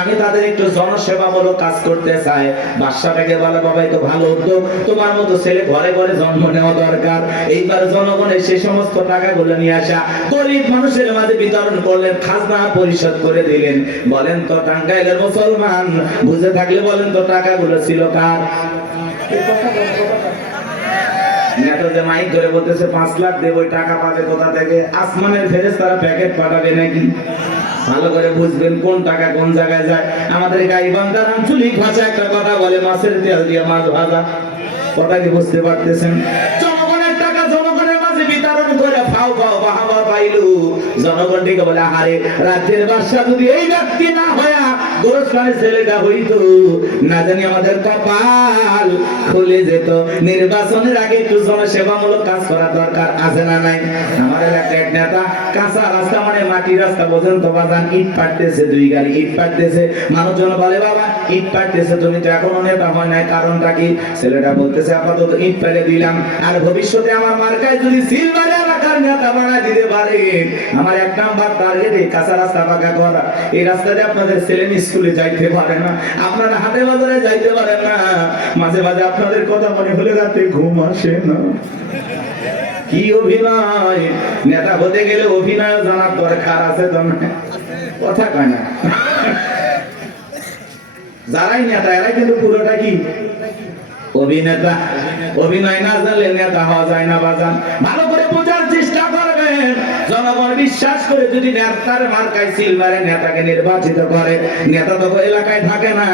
আমি তাদের একটু জনসেবামূলক কাজ করতে চাই। বাদশাটাকে বলে, বাবা তো ভালো উদ্যোগ, তোমার মতো ছেলে ঘরে ঘরে জন্ম নেওয়া দরকার। এইবার জনগণের সেই সমস্ত টাকাগুলো নিয়ে আসা গরিব মানুষের মাঝে বিতরণ করলেন, খাজনা পরিশোধ করে দিলেন। বলেন তো টাঙ্গাইলের মুসলমান, বুঝে থাকলে বলেন তো টাকাগুলো ছিল কার? নেতা যে মাইক ধরে বলতেছে 5 লাখ দেব, ওই টাকা পাবে কোথা থেকে? আসমানের ফেরেশতারা প্যাকেট পাঠাবে নাকি? ভালো করে বুঝবেন কোন টাকা কোন জায়গায় যায়। আমাদের গাইবান্ধার আঞ্চলিক ভাষা একটা কথা বলে, মাছের তেল দিয়ে মাছ ভাজা। কথা কি বুঝতে পারতেছেন? জনগণের টাকা জনগণের মাঝে বিতরণ করে ফাও ফাও বাহাবা পাইলু। জনগণ থেকে বলে, আরে রাজ্যের বাদশা যদি এই ব্যক্তি না হয়া গোরস্থানের ছেলেটা হইতো, না জানি আমাদের কপাল খুলে যেত। নির্বাচনের আগে একটু জনসেবামূলক কাজ করা দরকার আছে না নাই? আমার এলাকার এক নেতা কাঁচা রাস্তা, মানে মাটির রাস্তা বোঝেন তো বাজান, ইট পাড়তেছে, 2 গাড়ি ইট পাড়তেছে। মানুষজন বলে, বাবা ইট পাড়তেছে, তুমি তো এখনো নেতা হয় নাই, কারণটা কি? ছেলেটা বলতেছে, আপাতত ইট পাড়ে দিলাম, আর ভবিষ্যতে আমার মার্কায় যদি সিলভার এলাকার নেতা বানায় দিতে পারে, আমার 1 নাম্বার টার্গেট এই কাঁচা রাস্তা পাকা করা। এই রাস্তাতে আপনাদের ছেলে স্কুলে যাইতে পারে না, আপনারা হাটে বাজারে যাইতে পারেন না, মাঝে মাঝে আপনাদের কথা মনে হলে রাতে ঘুম আসে না। কি অভিনয়! নেতা হতে গেলে অভিনয় জানার দরকার আছে তো না? কথা কয় না। যারাই নেতা এরাই কিন্তু পুরোটা কি অভিনেতা। অভিনয় না জানলে নেতা হওয়া যায় না বাজান। ভালো করে বোঝার চেষ্টা করবেন। জনগণ বিশ্বাস করে যদি নেতার মার্কায় সিলভারে নেতাকে নির্বাচিত করে, নেতা তো এলাকায় থাকে না,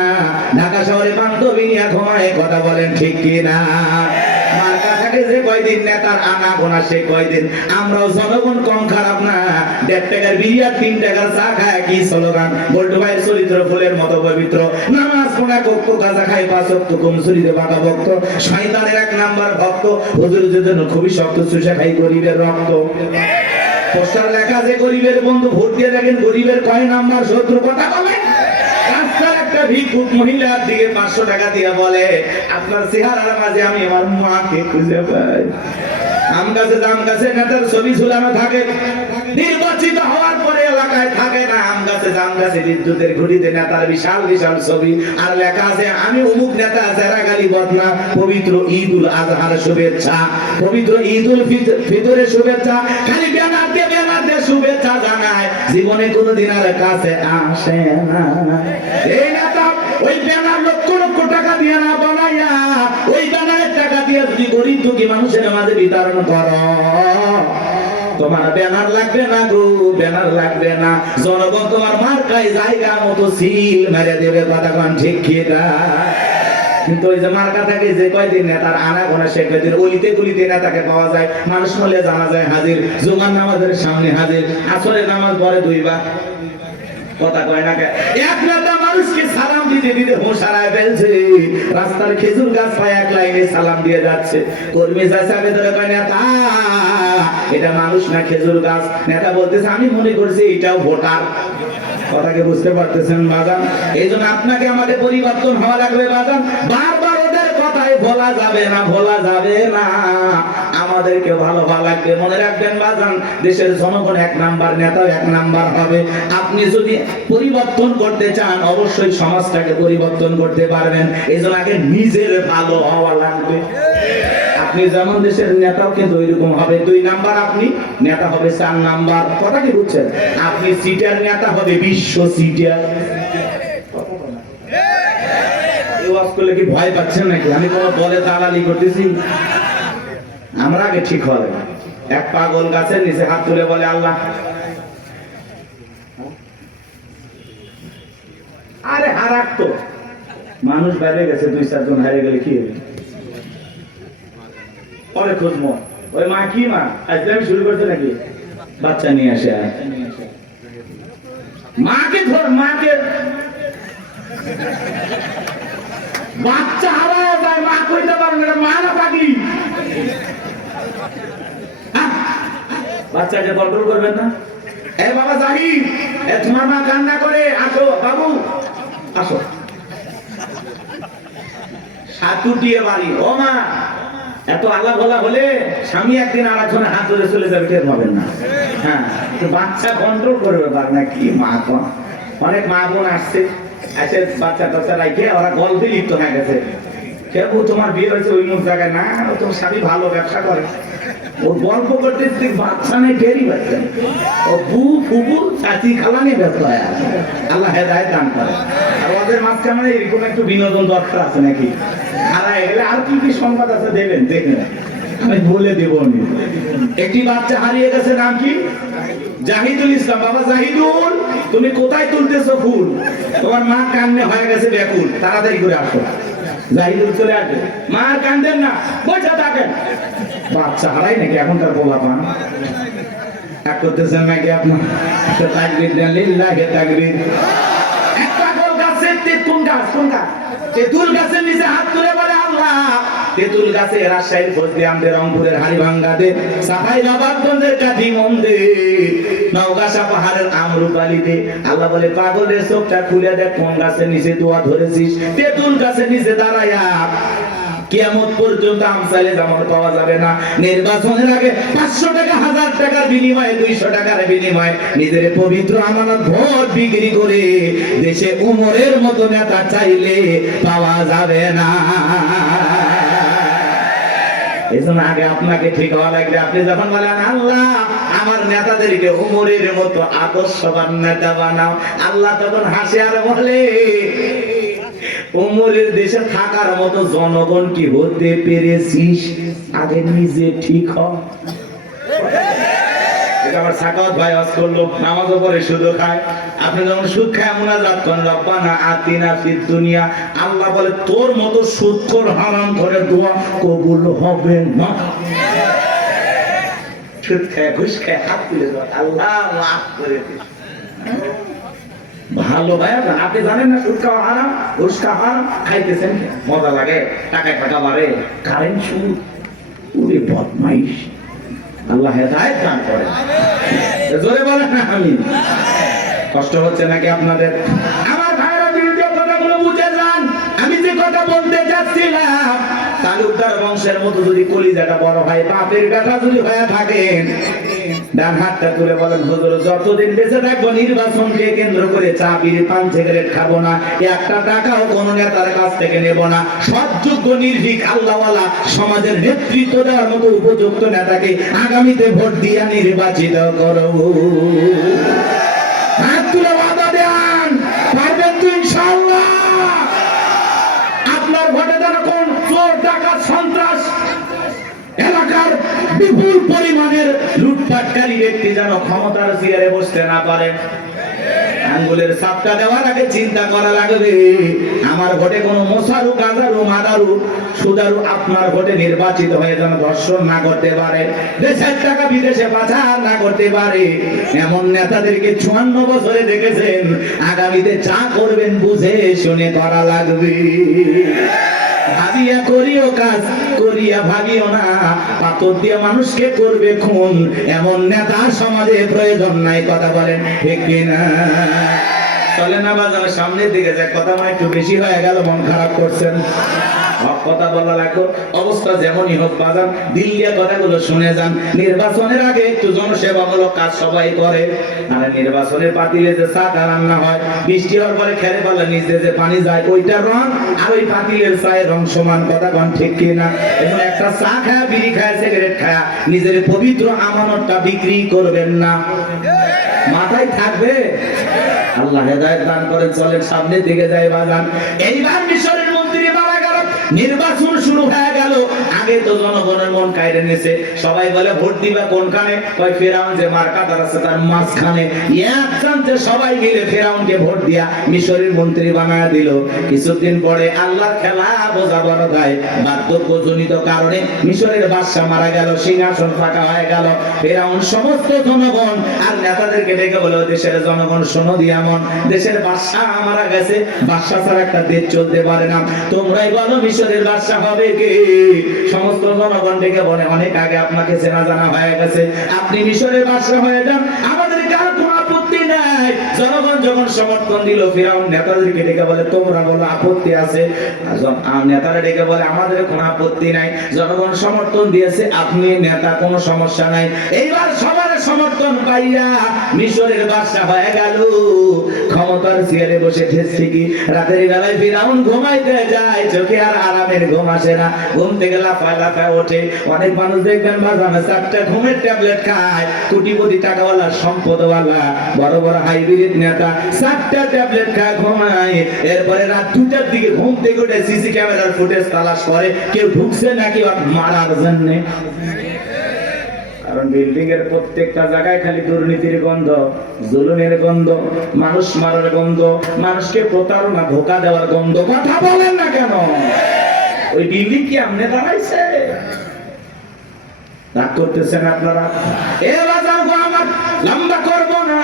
ঢাকা শহরে বান্ধবী নিয়ে ঘুমায়। কথা বলেন ঠিক কি না? মার্কা থাকে যে কয়দিন নেতার আনা গোনা সে কয়দিন। আমরাও জনগণ কম খারাপ না, 1.5 টাকার বিড়ি আর 3 টাকার চা খায় কি স্লোগান। বল্টু ভাইয়ের চরিত্র ফুলের মতো পবিত্র, নামাজ পড়া কক্ষ গাঁজা খাই 5 ওয়াক্ত কমসুরিতে বাঁকা ভক্ত, শয়তানের 1 নাম্বার ভক্ত, হুজুরের জন্য খুবই শক্ত চুষা খাই গরিবের রক্ত। পোস্টার লেখা যে গরিবের বন্ধু, ভোট দিয়ে দেখেন গরিবের কয় নাম্বার শত্রু। কথা বলেন। রাস্তার একটা ভিক্ষুক মহিলার দিকে 500 টাকা দিয়ে বলে, আপনার চেহারার মাঝে আমি আমার মাকে খুঁজে পাই। আম গাছে নেতার ছবি ঝুলানো থাকে, নির্বাচিত হওয়ার পরে এলাকায় থাকে না। আম গাছে বিদ্যুতের ঘুড়িতে নেতার বিশাল বিশাল ছবি, আর লেখা আছে আমি অমুক নেতা, যারা গালি বদনা, পবিত্র ঈদুল আজহার শুভেচ্ছা, পবিত্র ঈদুল ফিতরের শুভেচ্ছা। খালি ব্যানার দিয়ে শুভেচ্ছা জানায়, জীবনে কোনোদিন আর কাছে আসে না। এই নেতা ওই ব্যানার লক্ষ লক্ষ টাকা দিয়ে না বানাইয়া, ওই ব্যানারের টাকা দিয়ে যদি গরিব দুঃখী মানুষের মাঝে বিতরণ করো, তোমার ব্যানার লাগবে না গো, ব্যানার লাগবে না। জনগণ তোমার মার্কায় জায়গা মতো সিল মেরে দেবে। কথা কোন ঠিক কি না? কিন্তু ওই যে মার্কা থাকে যে কয়দিন নেতার আনা গোনা সে কয়দিন অলিতে গলিতে নেতাকে পাওয়া যায়। মানুষ হলে জানা যায় হাজির, জুমার নামাজের সামনে হাজির, আসরের নামাজ পড়ে 2 বার। কথা কয় না কে? এক নেতা মানুষকে সালাম দিতে দিতে হোশ হারায় ফেলছে, রাস্তার খেজুর গাছ পায় 1 লাইনে সালাম দিয়ে যাচ্ছে। কর্মী যাচ্ছে ধরে কয় নেতা এটা মানুষ না খেজুর গাছ। নেতা বলতেছে আমি মনে করছি এটাও ভোটার। কথাকে বুঝতে পারতেছেন বাজান? এই জন্য আপনাকে আমাদের পরিবর্তন হওয়া লাগবে বাজান। বারবার ওদের কথাই বলা যাবে না, বলা যাবে না। আমাদেরকে ভালো ভালো লাগবে। মনে রাখবেন বাজান, দেশের জনগণ 1 নাম্বার, নেতাও 1 নাম্বার হবে। আপনি যদি পরিবর্তন করতে চান, অবশ্যই সমাজটাকে পরিবর্তন করতে পারবেন। এই জন্য আগে নিজের ভালো হওয়া লাগবে। আপনি যেমন দেশের নেতাও কিন্তু ওইরকম হবে। 2 নাম্বার আপনি নেতা হবে, 4 নাম্বার। কথা কি বুঝছেন? আপনি সিটার নেতা হবে, বিশ্ব সিটার। এই ওয়াজ করলে কি ভয় পাচ্ছেন নাকি? আমি কোনো দলে দালালি করতেছি? আমরা আগে ঠিক হবে। এক পাগল গাছের নিচে হাত তুলে বলে আল্লাহ, আরে হারাক তো মানুষ বাইরে গেছে, 2-4 জন হারিয়ে গেলে কি হবে? পরে খুঁজবো ওই মা কি মা আজকে আমি শুরু করতে নাকি বাচ্চা নিয়ে আসে, মাকে ধর, মাকে বাচ্চা হারায় যায়, মা কইতে পারে না, মা না পাগলি। বাচ্চাকে কন্ট্রোল করবেন না। এ বাবা জাহিদ, এ তোমার মা কান্না করে, আসো বাবু আসো। সাতুটিয়ে বাড়ি, ও মা এত আল্লাহ বলা হলে স্বামী একদিন আর একজনের হাত ধরে চলে যাবে, টের পাবেন না। হ্যাঁ, বাচ্চা কন্ট্রোল করবে পারে না। কি মা, অনেক মা বোন আসছে, এসে বাচ্চা টাচ্চা রাখে ওরা গল্পে লিপ্ত হয়ে গেছে। কেউ তোমার বিয়ে হয়েছে ওই মুখ জায়গায় না, তোমার স্বামী ভালো ব্যবসা করে, ও গল্প করতে বাচ্চা নেই, টেরই পাচ্ছে। ও বু ফুবু চাচি খালা নিয়ে ব্যস্ত হয়। আল্লাহ হেদায়েত দান করে। আর ওদের মাঝখানে এরকম একটু বিনোদন দরকার আছে নাকি? হারায় গেলে আর কি কি সংবাদ আছে দেবেন, দেখবেন, আমি বলে দেব। একটি বাচ্চা হারিয়ে গেছে, নাম কি? জাহিদুল ইসলাম। বাবা জাহিদুল, তুমি কোথায় তুলতেছো ফুল? তোমার মা কান্নে হয়ে গেছে ব্যাকুল, তাড়াতাড়ি করে আসো। জাহিদুল চলে আসবে, মা কান্দেন না, বসে থাকেন। বাচ্চা হারাই নাকি এখনকার পোলা পান? এক করতেছেন নাকি আপনার? তাকবীর দেন, লিল্লাহি তাকবীর। একটা গোল গাছে তেঁতুল গাছ, কোন গাছ? তেঁতুল গাছের নিচে হাত তুলে বলে আল্লাহ, তেঁতুল গাছে রাজশাহীর ফজলিয়ামদের, রংপুরের হাড়িভাঙ্গাতে, সাফাই নবাবগঞ্জের কাঠিমন্দে, নওগাঁসা পাহাড়ের আমরুপালিতে। আল্লাহ বলে পাগলের চোখটা খুলে দেখ, কোন গাছের নিচে দোয়া ধরেছিস? তেঁতুল গাছের নিচে দাঁড়ায়া। কিয়ামত পর্যন্ত আমসালে জামাত পাওয়া যাবে না। নির্বাচনের আগে 500 টাকা, 1000 টাকার বিনিময়ে, 200 টাকার বিনিময়ে নিজের পবিত্র আমানত ভোট বিক্রি করে দেশে উমরের মতো নেতা চাইলে পাওয়া যাবে না। এজন্য আগে আপনাকে ঠিক হওয়া লাগবে। আপনি যখন বলেন আল্লাহ আমার নেতাদেরকে উমরের মতো আদর্শবান নেতা বানাও, আল্লাহ তখন হাসে আর বলে উমরের দেশে থাকার মতো জনগণ কি হতে পেরেছিস? আগে নিজে ঠিক হ। এটা আবার সাকাওয়াত ভাই ওয়াজ করলো, নামাজও পড়ে সুদও খায়। আপনি যখন সুদ খায় মুনাজাত করেন রব্বানা আতিনা ফিদ দুনিয়া, আল্লাহ বলে তোর মতো সুদখোর হারাম করে দোয়া কবুল হবে না। সুদ খায় ঘুষ খায় হাত তুলে দেওয়া, আল্লাহ মাফ করে দিন। ভালো ভাইয়া, আপনি জানেন না সুদ খাওয়া হারাম, ঘুষ খাওয়া হারাম, খাইতেছেন মজা লাগে, টাকায় টাকা বাড়ে, কারেন্ট সুদ, ওরে বদমাইশ। আল্লাহ হেদায়েত দান করেন, জোরে বলেন না আমিন। কষ্ট হচ্ছে নাকি আপনাদের? আমার ভাইরা ভিডিও কথাগুলো বুঝে যান। আমি যে কথা বলতে যাচ্ছিলাম, তালুকদার বংশের মতো যদি কলিজাটা বড় হয়, বাপের কথা যদি হয়ে থাকেন, ডান হাতটা তুলে বলেন হুজুর যতদিন বেঁচে থাকবো নির্বাচনকে কেন্দ্র করে চা বিড়ি পান সিগারেট খাবো না, একটা টাকাও কোন নেতার কাছ থেকে নেব না, সৎযোগ্য নির্ভীক আল্লাহওয়ালা সমাজের নেতৃত্ব দেওয়ার মতো উপযুক্ত নেতাকে আগামীতে ভোট দিয়া নির্বাচিত করব। হাত তুলে ওয়াদা দেন, পারবেন তো ইনশাআল্লাহ? আপনার ভোটে যেন কোন চোর ডাকাত সন্ত্রাস এলাকার বিপুল পরিমাণের লুটপাটকারী ব্যক্তি যেন ক্ষমতার চেয়ারে বসতে না পারে। আঙ্গুলের ছাপটা দেওয়ার আগে চিন্তা করা লাগবে, আমার ভোটে কোনো মোসারু গাজারু মাদারু সুদারু আপনার ভোটে নির্বাচিত হয়ে যেন ধর্ষণ না করতে পারে, দেশের টাকা বিদেশে পাচার না করতে পারে। এমন নেতাদেরকে 54 বছরে দেখেছেন, আগামীতে যা করবেন বুঝে শুনে করা লাগবে। ভাবিয়া করিও কাজ, করিয়া ভাবিও না, পাথর দিয়ে মানুষকে করবে খুন, এমন নেতা সমাজে প্রয়োজন নাই। কথা বলেন ঠিক কিনা? চলে না বাজার সামনের দিকে যায়, কথা মনে একটু বেশি হয়ে গেল, মন খারাপ করছেন। কথা বলা লাগলো, অবস্থা যেমনই হোক বাজার দিল দিয়ে কথাগুলো শুনে যান। নির্বাচনের আগে একটু জনসেবামূলক কাজ সবাই করে, আর নির্বাচনের পাতিলে যে চা রান্না হয়, বৃষ্টি হওয়ার পরে খেলে পারলে নিচে যে পানি যায়, ওইটা রং আর ওই পাতিলের চায়ের রং সমান। কথা কোন ঠিক কিনা? এখন একটা চা খায়, বিড়ি খায়, সিগারেট খায়, নিজের পবিত্র আমানতটা বিক্রি করবেন না। মাথায় থাকবে। আল্লাহ হেদায়েত দান করেন। চলেন সামনের দিকে যাই বাজান। এইবার মিশরের মন্ত্রী মারা গেল, নির্বাচন শুরু হয়ে গেল। আগে তো জনগণের মন কাইরে নিয়েছে, সবাই বলে ভোট দিবা কোনখানে? কয় ফেরাউন যে মার্কাদার আছে তার মাঝখানে। এক চান্সে সবাই মিলে ফেরাউনকে ভোট দিয়া মিশরের মন্ত্রী বানায় দিল। কিছুদিন পরে আল্লাহর খেলা বোঝা বড় ভাই, বার্ধক্যজনিত কারণে মিশরের বাদশা মারা গেল, সিংহাসন ফাঁকা হয়ে গেল। ফেরাউন সমস্ত জনগণ আর নেতাদেরকে ডেকে বলে, দেশের জনগণ শোনো দিয়া মন, দেশের বাদশা মারা গেছে, বাদশা ছাড়া একটা দেশ চলতে পারে না, তোমরাই বলো মিশরের বাদশা হবে কে? সমস্ত জনগণ ডেকে বলে, অনেক আগে আপনাকে চেনা জানা হয়ে গেছে, আপনি মিশরের বাদশা হয়ে যান, আমাদের কার কোনো আপত্তি নাই। জনগণ যখন সমর্থন দিল, ফিরাউন নেতাদেরকে ডেকে বলে, তোমরা বলো আপত্তি আছে? নেতারা ডেকে বলে, আমাদের কোনো আপত্তি নাই, জনগণ সমর্থন দিয়েছে, আপনি নেতা, কোনো সমস্যা নাই। এইবার সবার সমর্থন পাইয়া মিশরের বাদশা হয়ে গেল, ক্ষমতার চেয়ারে বসে ঠেসছে কি। রাতের বেলায় ফিরাউন ঘুমাইতে যায়, চোখে আর আরামের ঘুম আসে না, ঘুম থেকে লাফায় লাফায় ওঠে। অনেক মানুষ দেখবেন বাজানো 4টা ঘুমের ট্যাবলেট খায়, কোটিপতি টাকাওয়ালা সম্পদওয়ালা বড় বড় হাইব্রিড নেতা 4টা ট্যাবলেট খায়, ঘুমায়। এরপরে রাত 2টার দিকে ঘুম থেকে উঠে সিসি ক্যামেরার ফুটেজ তালাশ করে, কেউ ঢুকছে নাকি মারার জন্য। কারণ বিল্ডিং এর প্রত্যেকটা জায়গায় খালি দুর্নীতির গন্ধ, জুলুমের গন্ধ, মানুষ মারার গন্ধ, মানুষকে প্রতারণা ধোঁকা দেওয়ার গন্ধ। কথা বলেন না কেন? ওই বিল্ডিং কি আমনে দাঁড়াইছে? রাগ করতেছেন আপনারা? এ বাজার গো, আমার লম্বা করব না।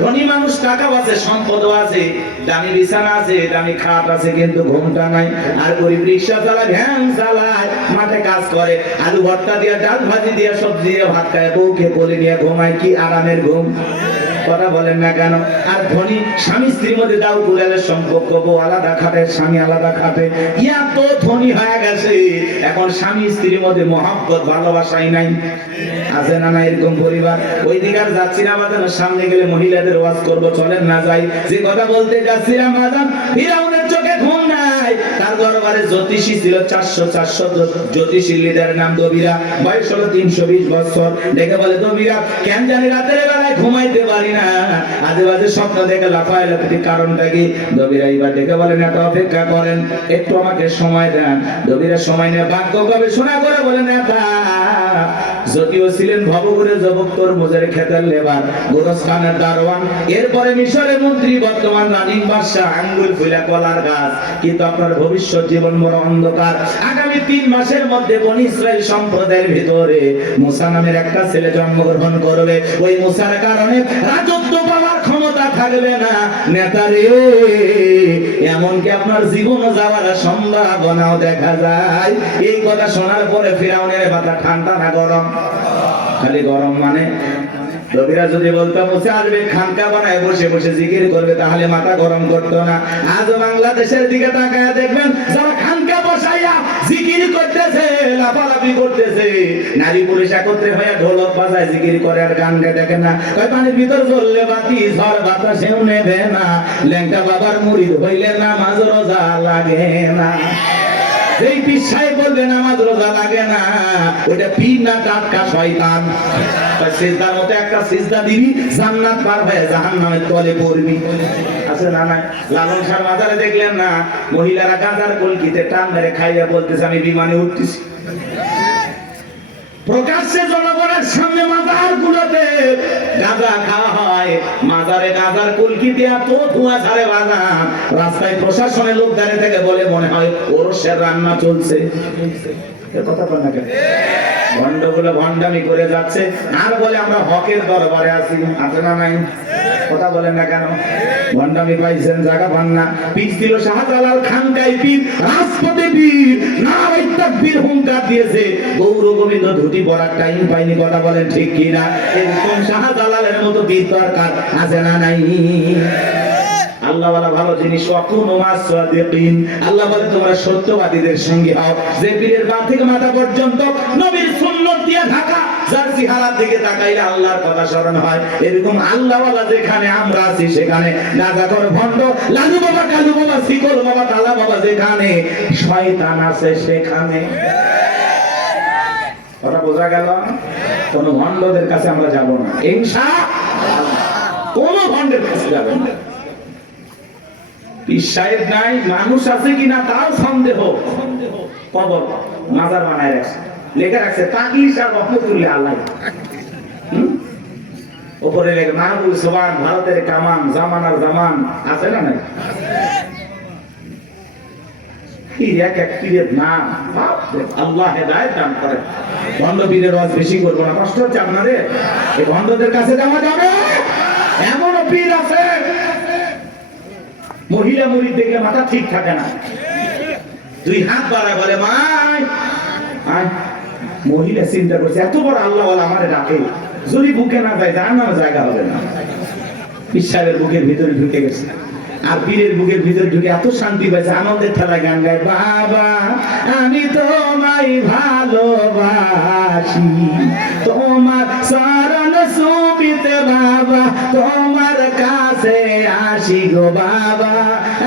ধনী মানুষ টাকা আছে, সম্পদও আছে, দামি বিছানা আছে, দামি খাট আছে, কিন্তু ঘুমটা নাই। আর গরিব রিক্সা চালায়, ভ্যান চালায়, মাঠে কাজ করে, আলু ভর্তা দিয়ে, ডাল ভাজি দিয়ে, সবজি দিয়ে ভাত খায়, বউকে কোলে নিয়ে ঘুমায়, কি আরামের ঘুম। কথা বলেন না কেন? আর ধনী স্বামী স্ত্রীর মধ্যে দাও কুড়ালের সম্পর্ক, বউ আলাদা খাটে, স্বামী আলাদা খাটে, ইয়া তো ধনী হয়ে গেছে, এখন স্বামী স্ত্রীর মধ্যে মহব্বত ভালোবাসাই নাই। আছে না না এরকম পরিবার? ওই দিকে আর যাচ্ছি না বাজান, সামনে গেলে মহিলাদের ওয়াজ করব, চলেন না যাই। যে কথা বলতে যাচ্ছিলাম বাজান, ফিরাউনের চোখে ঘুম নাই। তার দরবারে জ্যোতিষী ছিল 400 জ্যোতিষী লিডার নাম দবিরা, বয়স হলো 320 বছর। দেখে বলে, দবিরা কেন জানি রাতের বেলায় ঘুমাইতে পারি না, আজে বাজে স্বপ্ন দেখে লাফায় লাফাই, কারণটা কি? দবিরা এবার ডেকে বলেন, এত অপেক্ষা করেন, একটু আমাকে সময় দেন। দবিরা সময় নিয়ে ভাগ্য গবেষণা করে বলেন, নেতা যদিও ছিলেন ভবঘুরে জবক তরমুজের ক্ষেতের লেবার, গোরস্থানের দারোয়ান, এরপরে মিশরের মন্ত্রী, বর্তমান রানিং বাদশা, আঙ্গুল ফুলা কলার গাছ। কিন্তু আপনার ভবিষ্যৎ জীবন বড় অন্ধকার। আগামী 3 মাসের মধ্যে বনি ইসরাইল সম্প্রদায়ের ভিতরে মুসা নামের একটা ছেলে জন্মগ্রহণ করবে। ওই মুসার কারণে রাজত্ব পাওয়ার ক্ষমতা থাকবে না নেতারে, এমনকি আপনার জীবন যাওয়ার সম্ভাবনাও দেখা যায়। এই কথা শোনার পরে ফিরাউনের মাথা ঠান্ডা না গরম? খালি গরম মানে রবিরা যদি বলতাম মুসা আসবে খানকা বানায় বসে বসে জিকির করবে, তাহলে মাথা গরম করতো না। আজ বাংলাদেশের দিকে তাকায় দেখবেন যারা খানকা বসাইয়া জিকির করতেছে, লাফালাফি করতেছে, নারী পুরুষ একত্রে হয়ে ঢোলক বাজায় জিকির করে আর গান গায়, দেখে না কয় পানির ভিতর জ্বললে বাতি ঝড় বাতাসেও নেবে না, ল্যাংটা বাবার মুরিদ হইলে নামাজ রোজা লাগে না। যেই পীর সাহেব বলবে নামাজ রোজা লাগে না, ওটা পীর না টাটকা শয়তান। সিজদার মতো একটা সিজদা দিবি, জান্নাত পার হয়ে জাহান্নামের তলে পড়বি। আছে না নাই? লালন শাহ বাজারে দেখলেন না, মহিলারা গাঁজার কলকিতে টান মেরে খাইয়া বলতেছে আমি বিমানে উঠতেছি। প্রকাশ্যে জনগণের সামনে মাজার গুলোতে গাঁজা খাওয়া হয়, মাজারে গাঁজার কলকিতে এত ধোঁয়া ছাড়ে বাজা, রাস্তায় প্রশাসনের লোক দাঁড়িয়ে থেকে বলে মনে হয় ওরসের রান্না চলছে। কথা বল না কেন? ভণ্ডগুলো ভণ্ডামি করে যাচ্ছে আর বলে আমরা হকের দরবারে আছি। আছে না নাই? কথা বলেন না কেন? ভণ্ডামি পাইছেন, জায়গা পান না। পিছ দিল শাহজালাল খানকাই পীর, রাজপথে পীর, নারে তাকবীর হুঙ্কার দিয়েছে, গৌর গোবিন্দ ধুতি পরার টাইম পাইনি। কথা বলেন ঠিক কি না? এরকম শাহজালালের মতো পীর দরকার আছে না নাই? আল্লাহ ওয়ালা ভালো জিনিস, ওয়াকুনু মাস-সাদিকিন। আল্লাহ বলে তোমরা সত্যবাদীদের সঙ্গে হও। যে পীরের পা থেকে মাথা পর্যন্ত নবীর সুন্নাত দিয়ে ঢাকা, যার চেহারার দিকে তাকাইলে আল্লাহর কথা স্মরণ হয়, এরকম আল্লাহ ওয়ালা যেখানে আমরা আছি সেখানে গাঁজাখোর, ভণ্ড, লালু বাবা, কালু বাবা, শিকল বাবা, তালা বাবা যেখানে, শয়তান আছে সেখানে। কথা বোঝা গেল? কোন ভণ্ডদের কাছে আমরা যাব না ইনশাআল্লাহ। কোন ভণ্ডের কাছে যাবেন না। পীর সাহেব নাই, মানুষ আছে কিনা তাও সন্দেহ। কবর মাজার বানায় রাখছে, লেখা রাখছে তাকলিশ আর রহমতুল্লাহ আল্লাহ। উপরে লেখা মাহবুব সুবহান, ভারতের কামান, জামানার জামান। আছে না নাই? এক এক পীরের নাম, আল্লাহ হেদায়েত দান করে। ভণ্ড পীরের ওয়াজ বেশি করবো না, কষ্ট হচ্ছে আপনাদের। এই ভণ্ডদের কাছে যাওয়া যাবে? এমনও পীর আছে মহিলা মুরিদ দেখে মাথা ঠিক থাকে না, 2 হাত বাড়ায় বলে মাই আয়। মহিলা চিন্তা করছে এত বড় আল্লাহ ওয়ালা আমারে ডাকে, যদি বুকে না যায় জাহান্নামে জায়গা হবে না। পীর সাহেবের বুকের ভিতরে ঢুকে গেছে, আর পীরের বুকের ভিতরে ঢুকে এত শান্তি পাইছে, আনন্দের ঠেলায় গান গায়, বাবা আমি তোমায় ভালোবাসি, তোমার চরণ ছুঁইতে বাবা তোমার কাছে আসি গো বাবা,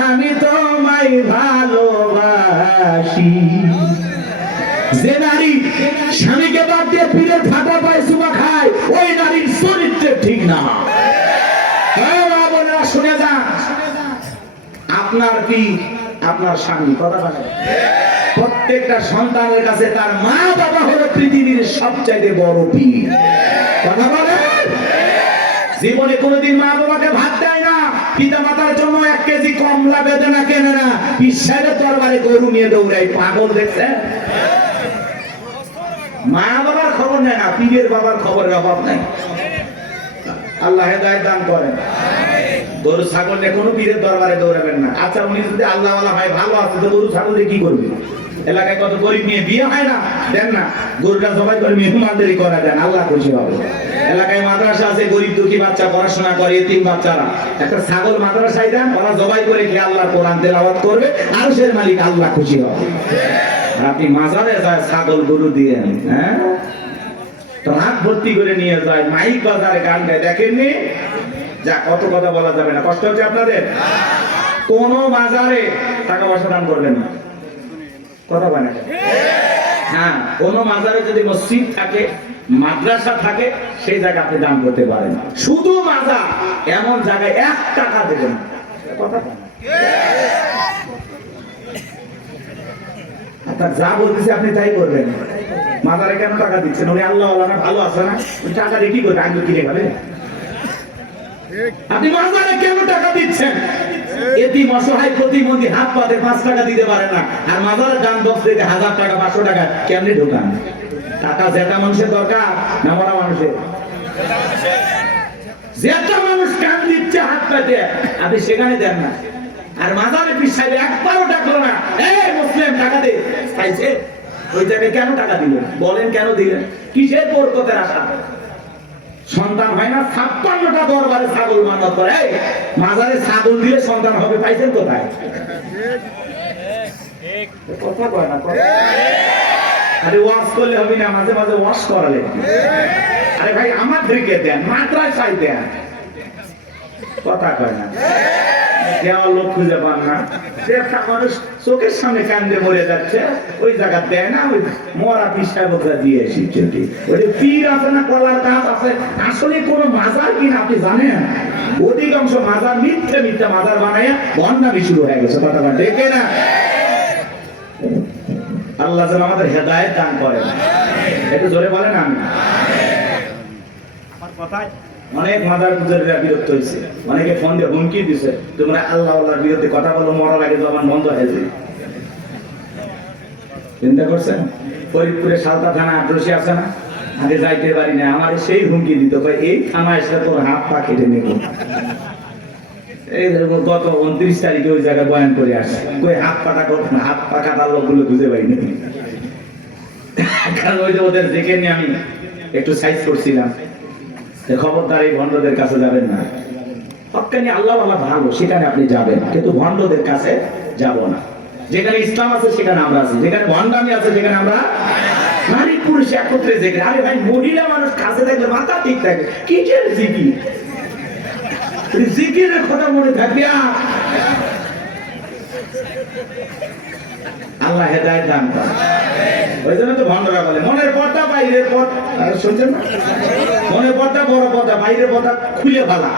আমি তোমায় ভালোবাসি। যে নারী স্বামীকে বাদ দিয়ে পীরের ফাটা পায় চুমা খায়, ওই নারীর চরিত্র ঠিক না। শুনে যান, আপনার পীর আপনার স্বামী। কথা বলেন, প্রত্যেকটা সন্তানের কাছে তার মা বাবা হলো পৃথিবীর সবচাইতে বড় পীর। কথা বলেন, জীবনে কোনোদিন মা বাবাকে ভাত দেয় না, পিতা মাতার জন্য 1 কেজি কমলা বেদনা কেনে না, পীর সাহেবের দরবারে গরু নিয়ে দৌড়ায়। পাগল দেখছেন? মা বাবার খবর নেয় না, পীরের বাবার খবরের অভাব নাই। আল্লাহ হেদায়েত দান করেন। গরু ছাগল নিয়ে কোনো পীরের দরবারে দৌড়াবেন না। আচ্ছা, উনি যদি আল্লাহ ওয়ালা হয়, ভালো আছে, তো গরু ছাগল দিয়ে কি করবে? এলাকায় কত গরিব নিয়ে বিয়ে হয় না, দেন না, গরুটা জবাই করে মেহমানদারি করা দেন, আল্লাহ খুশি হবে। এলাকায় মাদ্রাসা আছে, গরিব দুঃখী বাচ্চা পড়াশোনা করে, এতিম বাচ্চারা, একটা ছাগল মাদ্রাসায় দেন, ওরা জবাই করে খেয়ে আল্লাহ কোরআন তেলাওয়াত করবে, আর সে মালিক আল্লাহ খুশি হবে। আপনি মাজারে যায় ছাগল গরু দিয়ে, হ্যাঁ, রাত ভর্তি করে নিয়ে যায়, মাইক বাজারে গান গায়, দেখেননি? যা, কত কথা বলা যাবে না, কষ্ট হচ্ছে আপনাদের। কোন বাজারে টাকা পয়সা দান করবেন না। কথা বলেন, হ্যাঁ, কোন মাজারে যদি মসজিদ থাকে, মাদ্রাসা থাকে, সেই জায়গায় আপনি দান করতে পারেন। শুধু মাজার এমন জায়গায় 1 টাকা দেবেন। কথা আপনার যা বলতেছে আপনি তাই করবেন। মাজারে কেন টাকা দিচ্ছেন? উনি আল্লাহ না ভালো আছে না, টাকা দিয়ে কি করবে? আগে কিনে খাবে। আপনি মাজারে কেন টাকা দিচ্ছেন? এতিম অসহায় প্রতিবন্ধী হাত পাতে 5 টাকা দিতে পারে না, আর মাজারের দান বক্স থেকে 1000 টাকা 500 টাকা কেমনে ঢোকান? টাকা যেটা মানুষের দরকার না মরা মানুষের? যেটা মানুষ কান দিচ্ছে হাত পাতে, আপনি সেখানে দেন না। আর মাজারে পিছাইবে একবারও ডাকলো না, এই মুসলিম টাকা দে, চাইছে ওই জায়গায় কেন টাকা দিলেন? বলেন কেন দিলেন? কিসের বরকতের আশা? সন্তান হয় না, 56টা দরবারে ছাগল মানত করে, মাজারে ছাগল দিলে সন্তান হবে, পাইছেন কোথায়? কথা কয় না, আরে ওয়াশ করলে হবে না, মাঝে মাঝে ওয়াশ করালে। আরে ভাই আমাদেরকে দেন, মাদ্রাসায় দেন, কথা কয় না। দেওয়ার লোক খুঁজে পান না, একটা মানুষ চোখের সামনে কান্দে মরে যাচ্ছে, ওই জায়গা দেয় না, ওই মরা পিসায় বোঝা দিয়ে এসেছে। ওই পীর আছে না, কলার গাছ আছে, আসলে কোনো মাজার কিনা আপনি জানেন? অধিকাংশ মাজার মিথ্যে মিথ্যে মাজার বানায় বন্যামি শুরু হয়ে গেছে, কথা ডেকে না। আল্লাহ যেন আমাদের হেদায়েত দান করেন, একটু জোরে বলেন আমি। আমার কথায় অনেক মাদার পূজারীরা বিরক্ত হয়েছে, অনেকে ফোন দিয়ে হুমকি দিছে, তোমরা আল্লাহ আল্লাহর বিরুদ্ধে কথা বলো, মরার আগে জবান বন্ধ হয়ে যায়। চিন্তা করছেন? ফরিদপুরে সালতা থানা আক্রোশী আছে না, আগে যাইতে পারি না, আমার সেই হুমকি দিত, এই থানা এসে তোর হাত পা কেটে নেব। এই গত 29 তারিখে ওই জায়গায় বয়ান করে আসে, কই হাত পাটা করতো না, হাত পা কাটার লোকগুলো খুঁজে পাইনি। কারণ ওই যে ওদের দেখে নিয়ে আমি একটু সাইজ করছিলাম, খবরদার এই ভণ্ডদের কাছে যাবেন না। হক্কানি আল্লাহ আল্লাহ ভালো, সেখানে আপনি যাবেন, কিন্তু ভণ্ডদের কাছে যাব না। যেখানে ইসলাম আছে সেখানে আমরা আছি, যেখানে ভণ্ডামি আছে সেখানে আমরা নারী পুরুষ একত্রে যেখানে। আরে ভাই, মহিলা মানুষ কাছে থাকলে মাথা ঠিক থাকে, কিসের জিকির? জিকিরের কথা মনে থাকবে। আল্লাহ হেদায়েত দান করেন। ওই জন্য তো ভণ্ডরা বলে মনের পর্দা বাইরের পর্দা, শুনছেন না? মনের পর্দা বড় পর্দা, বাইরের পর্দা খুলে ফেলা।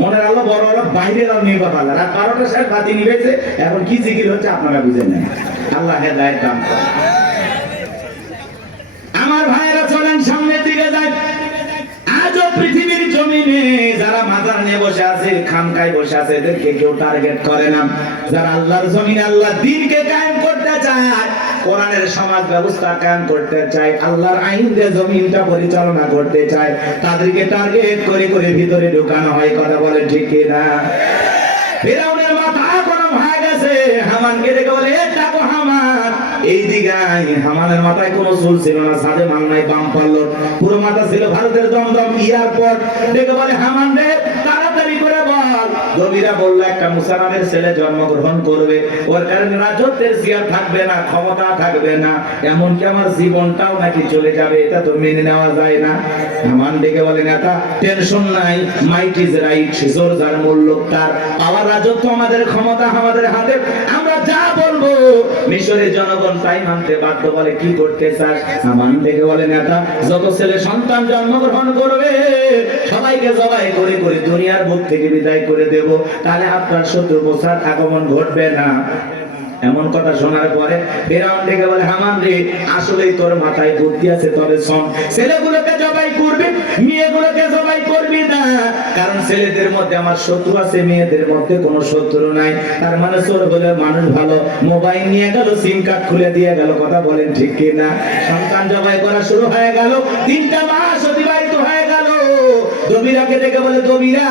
মনের আলো বড় হলো, বাইরের আলো নিয়ে ফেলা। রাত 12টার সময় বাতি নিবেছে, এখন কি জিকির হচ্ছে আপনারা বুঝেন না। আল্লাহ হেদায়েত দান করেন। আমার ভাইয়েরা চলেন সামনের দিকে যায়। আজও পৃথিবীর জমিনে যারা মাজার নিয়ে বসে আছে, খানকায় বসে আছে, এদেরকে কেউ টার্গেট করে না। যারা আল্লাহর জমিনে আল্লাহর দ্বীনকে কায়েম করতে চায়, কোরআনের সমাজ ব্যবস্থা কায়েম করতে চায়, আল্লাহর আইন দিয়ে জমিনটা পরিচালনা করতে চায়, তাদেরকে টার্গেট করে করে ভিতরে ঢোকানো হয়। কথা বলে ঠিক কিনা? ফিরআউনের মাথা গরম হয়ে গেছে, হামানকে দেখে বলে, এটা তো হামান। এই দিগায় হামানের মাথায় কোনো চুল ছিল না, সাদে মাল নাই, বাম পাল্লো, পুরো মাথা ছিল ভারতের দমদম এয়ারপোর্ট। দেখে বলে, হামান রে তাড়াতাড়ি করে বল। নবীরা বলল, একটা মুসা নামের ছেলে জন্মগ্রহণ করবে, ওর কারণে রাজত্বের চেয়ার থাকবে না, ক্ষমতা থাকবে না, এমনকি আমার জীবনটাও নাকি চলে যাবে, এটা তো মেনে নেওয়া যায় না। হামান ডেকে বলে, নেতা টেনশন নাই, মাইট ইজ রাইট, জোর যার মূল্য তার, পাওয়ার রাজত্ব আমাদের, ক্ষমতা আমাদের হাতে, আমরা যা বলবো মিশরের জনগণ তাই মানতে বাধ্য। বলে, কি করতে চাস? হামান ডেকে বলে, নেতা যত ছেলে সন্তান জন্মগ্রহণ করবে সবাইকে জবাই করে করে দুনিয়ার বুক থেকে বিদায় করে দেব, তাহলে আপনার শত্রু মুসার আগমন ঘটবে না। এমন কথা শোনার পরে ফিরআউন ডেকে বলে, হামান রে আসলেই তোর মাথায় বুদ্ধি আছে, তবে শোন, ছেলেগুলোকে জবাই করবি, মেয়েগুলোকে জবাই করবি না, কারণ ছেলেদের মধ্যে আমার শত্রু আছে, মেয়েদের মধ্যে কোনো শত্রু নাই। তার মানে চোর বলে মানুষ ভালো, মোবাইল নিয়ে গেল, সিম কার্ড খুলে দিয়ে গেল। কথা বলেন ঠিক কিনা? সন্তান জবাই করা শুরু হয়ে গেল, 3টা মাস অতিবাহিত হয়ে গেল। দবিরাকে ডেকে বলে, দবিরা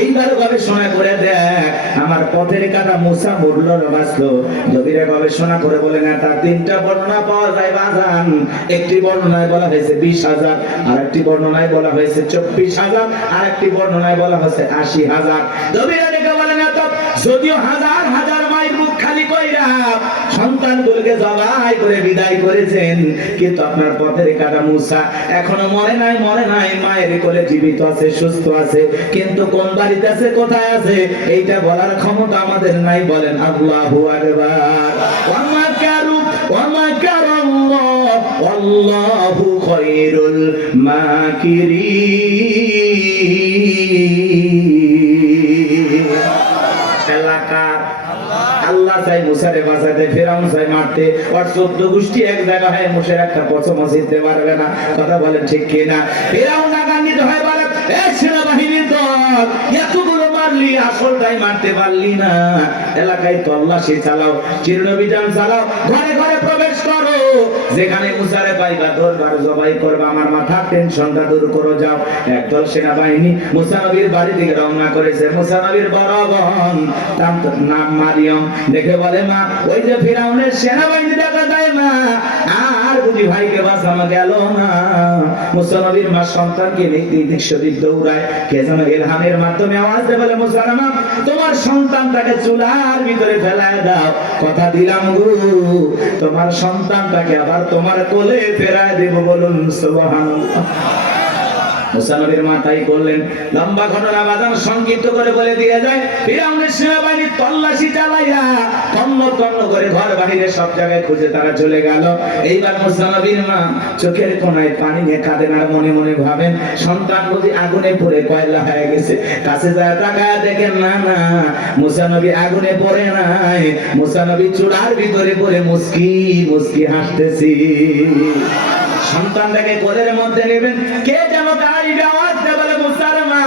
এইবার গবেষণা করে দেখ, আমার পথের কাটা মুসা মরল না বাঁচলো। দবিরা গবেষণা করে বলে, না তার 3টা বর্ণনা পাওয়া যায় বাজান। একটি বর্ণনায় বলা হয়েছে 20,000, আর একটি বর্ণনায় বলা হয়েছে 24,000, আর একটি বর্ণনায় বলা হয়েছে 80,000। দবিরা ডেকে বলে, না তো যদিও হাজার হাজার মায়ের মুখ খালি কইরা সন্তানগুলোকে জবাই করে বিদায় করেছেন, কিন্তু আপনার পথের কাটা মুসা এখনো মরে নাই, মরে নাই, মায়ের কোলে জীবিত আছে, সুস্থ আছে, কিন্তু কোন বাড়িতে আছে, কোথায় আছে, এইটা বলার ক্ষমতা আমাদের নাই। বলেন আল্লাহু আকবার। ওয়া মাকারু ওয়া মাকারাল্লাহ ওয়াল্লাহু খায়রুল মাকিরিন। এলাকা কার? আল্লাহ চাই মুসারে বাঁচাতে, ফেরাউন চাই মারতে, আর 14 গোষ্ঠী এক জায়গা হয় মুসের একটা পছন্দ জিততে পারবে না। কথা বলেন ঠিক কিনা? ফেরাউন রাগান্বিত হয় বলে, এ সেনাবাহিনীর দল, এতগুলো মারলি, আসলটাই মারতে পারলি না। এলাকায় তল্লাশি চালাও, চিরনবিধান চালাও, ঘরে ঘরে প্রবেশ করো, যেখানে মুসারে পাইবা দরবার জবাই করবা, আমার মাথার টেনশনটা দূর করো। যাও। একদল সেনাবাহিনী মুসা নবীর বাড়ি দিকে রওনা করেছে। মুসা নবীর বড় বোন, তার নাম মারিয়ম, দেখে বলে, মা, ওই যে ফিরাউনের সেনাবাহিনী দেখা যায় মা, আর বুঝি ভাইকে বাঁচানো গেল না। মুসা নবীর মা সন্তানকে দিক সেদিক দৌড়ায়, কে যেন ইলহামের মাধ্যমে আওয়াজ দেয়, বলে, মুসা মা, তোমার সন্তানটাকে চুলার ভিতরে ফেলায় দাও, কথা দিলাম গো, তোমার সন্তানটাকে আবার তোমার কোলে ফেরায় দেব। বলুন সুবহানাল্লাহ। মুসা নবীর মা তাই করলেন। লম্বা ঘটনা বাজান সংক্ষিপ্ত করে বলে দিয়ে যায়, ফিরাউনের সেনাবাহিনী তল্লাশি চালাইয়া তন্ন তন্ন করে ঘর বাহিরে সব জায়গায় খুঁজে তারা চলে গেল। এইবার মুসা নবীর মা চোখের কোনায় পানি নিয়ে কাঁদেন আর মনে মনে ভাবেন, সন্তান বুঝি আগুনে পড়ে কয়লা হয়ে গেছে। কাছে যায় তাকায় দেখেন, না না, মুসা নবী আগুনে পড়ে নাই, মুসা নবী চুলার ভিতরে পড়ে মুস্কি মুস্কি হাসতেছি। সন্তানটাকে কোলের মধ্যে নেবেন, কে যেন তাই আওয়াজ দেয়, বলে, মুসার মা,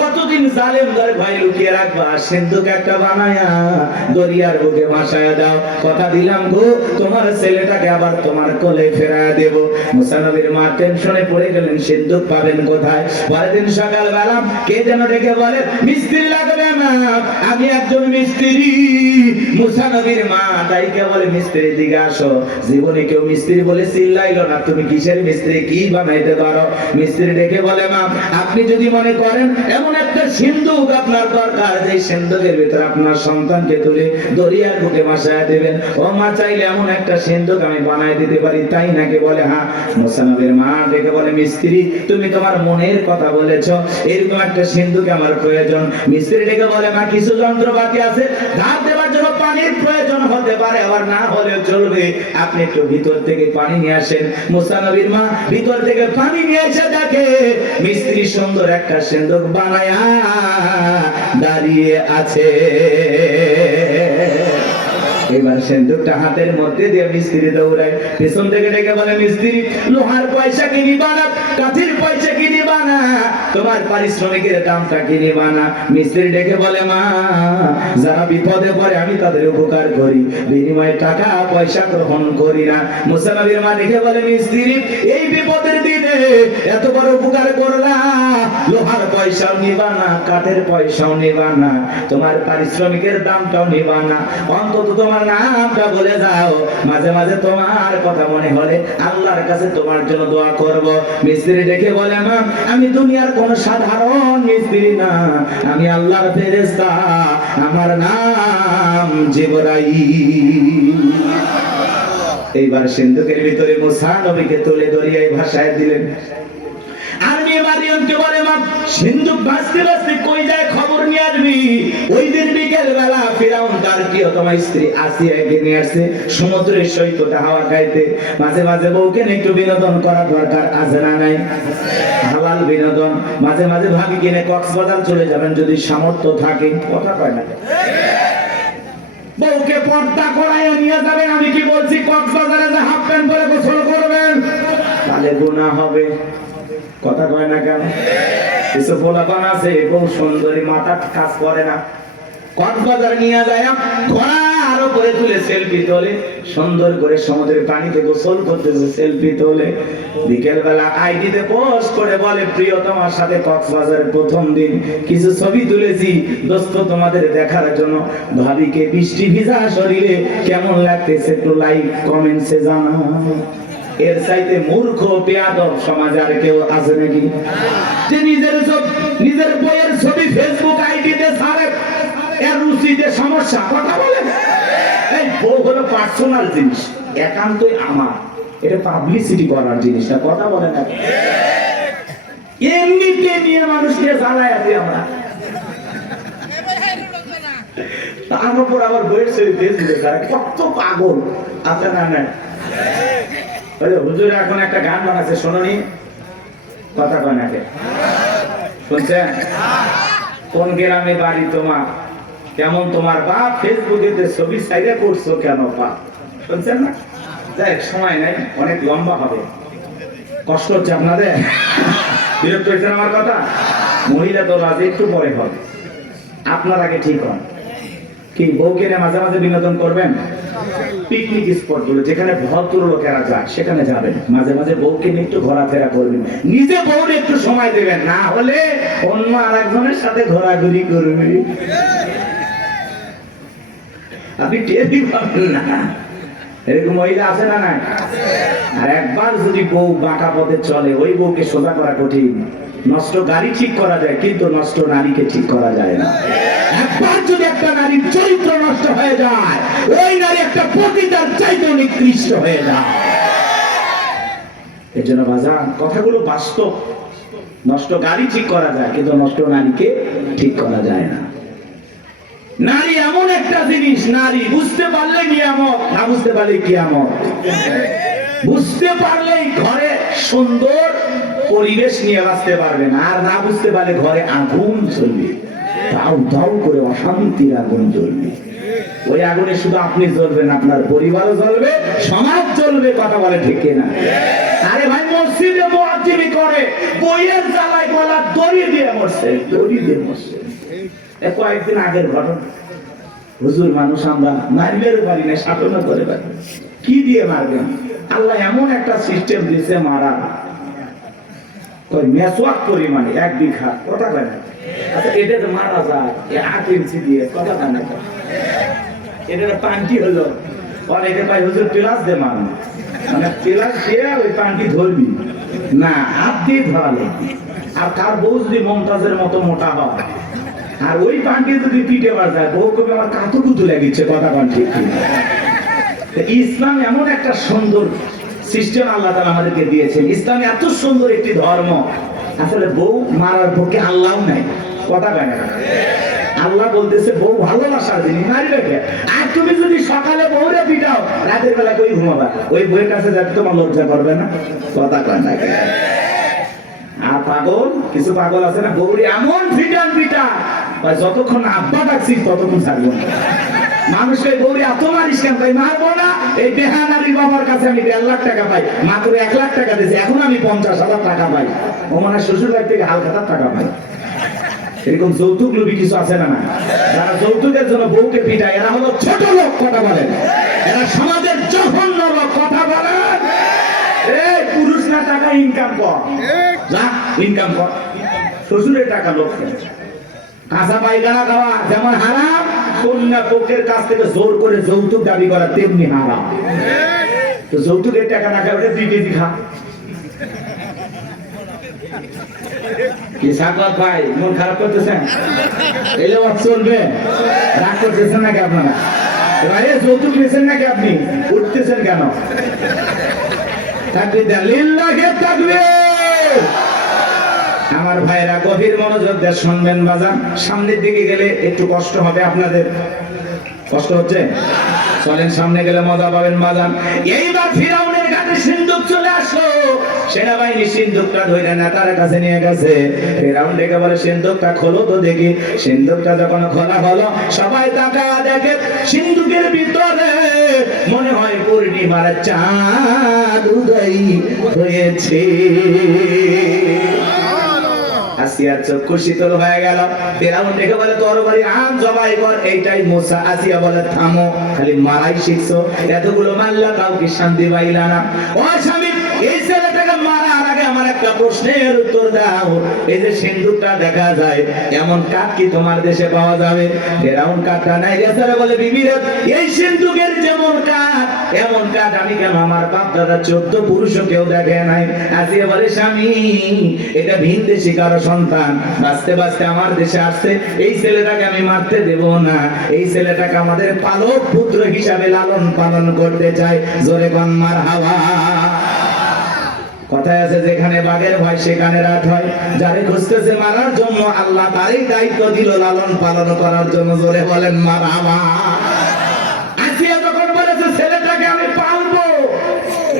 কতদিন জালেম ধরে ভয় লুকিয়ে রাখবা, সিন্ধুক একটা বানায়া দরিয়ার বুকে ভাসায়া দাও, কথা দিলাম গো, তোমার ছেলেটাকে আবার তোমার কোলে ফেরায়া দেব। মুসা নবীর মা টেনশনে পড়ে গেলেন, সিন্ধুক পাবেন কোথায়? পরের দিন সকালবেলা কে যেন ডেকে বলে, মিস্ত্রি লাগবে মা, আমি একজন মিস্ত্রি। মুসা নবীর মা তাইকে বলে, মিস্ত্রি দিকে আসো। জীবনে কেউ মিস্ত্রি বলে চিল্লাইলো না, তুমি কিসের মিস্ত্রি, কি বানাইতে পারো? মিস্ত্রি ডেকে বলে, মা, আপনি যদি মনে করেন এমন একটা সিন্ধুক আপনার দরকার, যে সিন্ধুকের ভিতরে আপনার সন্তানকে তুলে দরিয়ার বুকে ভাসায়া দেবেন, ও মা, চাইলে এমন একটা সিন্ধুক আমি বানাই দিতে পারি, তাই নাকি? বলে, হ্যাঁ। মুসা নবীর মা ডেকে বলে, মিস্ত্রি, তুমি তোমার মনের কথা বলেছো, এরকম একটা সিন্ধুক আমার প্রয়োজন। মিস্ত্রি ডেকে বলে, মা, কিছু যন্ত্রপাতি আছে, ধার দেওয়ার জন্য পানির প্রয়োজন হতে পারে, আবার না হলেও চলবে, আপনি একটু ভিতর থেকে পানি নিয়ে আসেন। মুসা নবীর মা ভিতর থেকে পানি নিয়ে এসে দেখে মিস্ত্রি সুন্দর একটা সিন্ধুক বানায়া দাঁড়িয়ে আছে। এবার সিন্ধুকটা হাতের মধ্যে দিয়ে মিস্ত্রি দৌড়ায়, পেছন থেকে ডেকে বলে, মিস্ত্রি, লোহার পয়সা কিনি বানা, কাঠের পয়সা কিনি বানা, তোমার পারিশ্রমিকের দামটা কিনি বানা। মিস্ত্রি ডেকে বলে, মা, যারা বিপদে পড়ে আমি তাদের উপকার করি, বিনিময়ে টাকা পয়সা গ্রহণ করি না। মুসা নবীর মা ডেকে বলে, মিস্ত্রি, এই বিপদের দিনে এত বড় উপকার করলা, লোহার পয়সাও নিবা না, কাঠের পয়সাও নিবা না, তোমার পারিশ্রমিকের দামটাও নিবা না, অন্তত তোমার নামটা বলে যাও, মাঝে মাঝে তোমার কথা মনে হলে আল্লাহর কাছে তোমার জন্য দোয়া করব। মিস্ত্রি ডেকে বলে, মা, আমি দুনিয়ার কোন সাধারণ মিস্ত্রি না, আমি আল্লাহর ফেরেশতা, আমার নাম জিবরাইল। এইবার সিন্ধুকের ভিতরে মুসা নবীকে তুলে দরিয়ায় ভাসায় দিলেন। আর মেয়ে মারিয়মকে বলে, মা, সিন্ধুক ভাসতে ভাসতে কই যায় খবর নিয়ে আসবি। ওই দিন বিকেল বেলা ফিরাউন তার প্রিয়তমা স্ত্রী আসিয়াকে নিয়ে আসছে সমুদ্রের সৈকতে হাওয়া খাইতে। মাঝে মাঝে বউকে একটু বিনোদন করা দরকার, আছে না নাই? হালাল বিনোদন। মাঝে মাঝে ভাবি কিনে কক্সবাজার চলে যাবেন যদি সামর্থ্য থাকে, কথা কয় না? বউকে পর্দা করাইয়া নিয়ে যাবেন। আমি কি বলছি, কক্সবাজারে যে হাফ প্যান্ট পরে গোসল করবেন, তাহলে গুনাহ হবে, কথা কয় না কেন? কিছু পোলাপান আছে বউ সুন্দরী, মাথা কাজ করে না, কক্সবাজার নিয়ে যায় ঘোড়ার উপরে তুলে সেলফি তোলে, সুন্দর করে সমুদ্রের পানিতে গোসল করতেছে, সেলফি তোলে। বিকেল বেলা আইডিতে পোস্ট করে বলে, প্রিয়তমার সাথে কক্সবাজারের প্রথম দিন কিছু ছবি তুলেছি দোস্ত তোমাদের দেখার জন্য, ভাবিকে বৃষ্টি ভিজা শরীরে কেমন লাগতেছে একটু লাইক কমেন্টসে জানাও। এর চাইতে মূর্খ বেয়াদব সমাজ আর কেউ আছে নাকি? যে নিজের বইয়ের ছবি ফেসবুক আইডিতে ছাড়ে, এর রুচিতে সমস্যা, কথা বলে। এই বউ হলো পার্সোনাল জিনিস, একান্তই আমার, এটা পাবলিসিটি করার জিনিস না, কথা বলে না। এমনিতে নিয়ে মানুষকে জ্বালায় আছি আমরা, তার উপর আবার বইয়ের ছবি ফেসবুকে ছাড়ে, কত পাগল আছে না? না হুজুর এখন একটা গান বানাচ্ছে, শোনি, কথা কয় নাকি? শুনছেন? কোন গ্রামে বাড়ি তোমার, কেমন তোমার বাপ, ফেসবুকে ছবি সাইডে করছো কেন বাপ, শুনছেন না? যাই সময় নাই, অনেক লম্বা হবে, কষ্ট হচ্ছে আপনাদের, বিরক্ত হয়েছেন আমার কথা? মহিলা দল আজ একটু পরে হবে, আপনার আগে ঠিক হন। কি বউকে মাঝে মাঝে বিনোদন করবেন? পিকনিক স্পট গুলো যেখানে ভদ্র লোকেরা যায় সেখানে যাবেন, মাঝে মাঝে বউকে নিয়ে একটু ঘোরাফেরা করবেন, নিজে বউরে একটু সময় দেবেন, না হলে অন্য আরেকজনের সাথে ঘোরাঘুরি করবে, আপনি টেরই পাবেন না। এরকম মহিলা আছে না নাই? আর একবার যদি বউ বাঁকা পথে চলে, ওই বউকে সোজা করা কঠিন। নষ্ট গাড়ি ঠিক করা যায়, কিন্তু নষ্ট নারীকে ঠিক করা যায় না। একবার যদি একটা নারীর চরিত্র নষ্ট হয়ে যায়, ওই নারী একটা পতিতার চাইতেও নিকৃষ্ট হয়ে যায়। এর জন্য বাজান, কথাগুলো বাস্তব। নষ্ট গাড়ি ঠিক করা যায়, কিন্তু নষ্ট নারীকে ঠিক করা যায় না। নারী এমন একটা জিনিস, নারী বুঝতে পারলে নিয়ামত, না বুঝতে পারলে কিয়ামত। বুঝতে পারলেই ঘরে সুন্দর পরিবেশ নিয়ে বাঁচতে পারবেন, আর না বুঝতে পারলে ঘরে আগুন জ্বলবে, দাউ দাউ করে অশান্তির আগুন জ্বলবে। ওই আগুনে শুধু আপনি জ্বলবেন, আপনার পরিবারও জ্বলবে, সমাজ জ্বলবে। কথা বলে ঠিক কিনা? আরে ভাই, মসজিদে মুয়াজ্জিনি করে, বইয়ের জ্বালায় গলা দড়ি দিয়ে মরছে, দড়ি দিয়ে মরছে। কয়েকদিন আগের ঘটনা। হুজুর, মানুষ আমরা মারবের পারি না, সাধনা করে পারি, কি দিয়ে মারবেন? আল্লাহ এমন একটা সিস্টেম দিয়েছে মারা, ওই মেসওয়াক পরিমাণে 1 বিঘা। কথা কয় না? আচ্ছা, এটা তো মারা যায় 8 ইঞ্চি দিয়ে। কথা কয় না? এটা পান্টি হলো, অনেকে পাই হুজুর প্লাস দিয়ে মারুন, মানে প্লাস দিয়ে ওই পান্টি ধরবি না, হাত দিয়ে ধরালে। আর কার বউ যদি মমতাজের মতো মোটা হয়, আর ওই পান্টি যদি পিঠে মার যায়, বউ কবি আমার কাতুকুতু লেগেছে। কথা কন ঠিক ঠিক? ইসলাম এমন একটা সুন্দর সিস্টেম আল্লাহ তাআলা আমাদেরকে দিয়েছেন। ইসলাম এত সুন্দর একটি ধর্ম, আসলে বউ মারার পক্ষে আল্লাহ নাই। কথা কয় না? আল্লাহ বলতেছে বউ ভালোবাসার জিনিস, নারী রেখে। আর তুমি যদি সকালে বউরে পিটাও, রাতের বেলা কই ঘুমাবা? ওই বউয়ের কাছে যাতে তোমার লজ্জা করবে না? কথা কয় না? আর পাগল, কিছু পাগল আছে না, বউরে এমন পিটান পিটা, যতক্ষণ আব্বা ডাকছি ততক্ষণ ছাড়বো না। মানুষের গৌরী এত মারিস কেন? ভাই মারবো না। এই বেহানারি বাবার কাছে আমি 1.5 লাখ টাকা পাই, মাত্র 1 লাখ টাকা দিয়েছি, এখন আমি 50,000 টাকা পাই। ও মনে হয় শ্বশুর বাড়ি থেকে হালখাতার টাকা পাই। এরকম যৌতুক লোভী কিছু আছে না? না, যারা যৌতুকের জন্য বউকে পিটায়, এরা হলো ছোট লোক। কথা বলেন, এরা সমাজের জঘন্য লোক। কথা বলেন, এই পুরুষ না টাকা ইনকাম কর, যা ইনকাম কর, শ্বশুরের টাকা লোক। কাঁচা পায়খানা খাওয়া যেমন হারাম, কন্যা পক্ষের কাছ থেকে জোর করে যৌতুক দাবি করা তেমনি হারাম। তো যৌতুকের টাকা না খাওয়া 2 কেজি খা। কি সাকত ভাই, মন খারাপ করতেছেন? এই লোক চলবে? রাগ করতেছেন নাকি আপনারা? ভাই যৌতুক নিয়েছেন নাকি আপনি? উঠতেছেন কেন? তাকবীর দেন, লিল্লাহি তাকবীর। আমার ভাইরা গভীর মনোযোগ দিয়ে শুনবেন বাজান। সামনের দিকে গেলে একটু কষ্ট হবে আপনাদের, কষ্ট হচ্ছে? চলেন সামনে গেলে মজা পাবেন বাজান। এইবার ফিরাউনের কাছে সিন্ধুক চলে আসলো, সেনাবাহিনী সিন্ধুকটা ধরে নেতার কাছে নিয়ে গেছে। ফিরাউন ডেকে বলে, সিন্ধুকটা খোলো তো দেখি। সিন্ধুকটা যখন খোলা হলো, সবাই তাকায়া দেখে সিন্ধুকের ভিতরে মনে হয় পূর্ণিমার চাঁদ উদয় হয়েছে। আসিয়ার চক্ষু শীতল হয়ে গেল। ফিরাউন ডেকে বলে, তরবারি আন, জবাই কর। এইটাই মুসা। আসিয়া বলে, থামো, খালি মারাই শিখছো, এতগুলো মারলা তাও কি শান্তি পাইলা না? ও স্বামী, এই ছেলেটাকে মারার আগে আমার একটা প্রশ্নের উত্তর দাও। এই যে সিন্ধুকটা দেখা যায়, এমন কাঠ কি তোমার দেশে পাওয়া যাবে? ফিরাউন কাঠটা নাই গেছে, বলে, বিবি রে, এই সিন্ধুকের যেমন কাঠ, এমন কাঠ আমি কেন আমার বাপ দাদা 14 পুরুষও কেউ দেখে নাই। আসিয়া বলে, স্বামী, এটা ভিনদেশী কারো সন্তান, বাঁচতে বাঁচতে আমার দেশে আসছে, এই ছেলেটাকে আমি মারতে দেব না। এই ছেলেটাকে আমাদের পালক পুত্র হিসাবে লালন পালন করতে চাই। জোরে কোন মারহাবা। কথায় আছে, যেখানে বাঘের ভয় সেখানে রাত হয়। যারে খুঁজতেছে মারার জন্য, আল্লাহ তারই দায়িত্ব দিল লালন পালন করার জন্য। জোরে বলেন মারহাবা। আসিয়া যখন বলেছে, ছেলেটাকে আমি পালবো,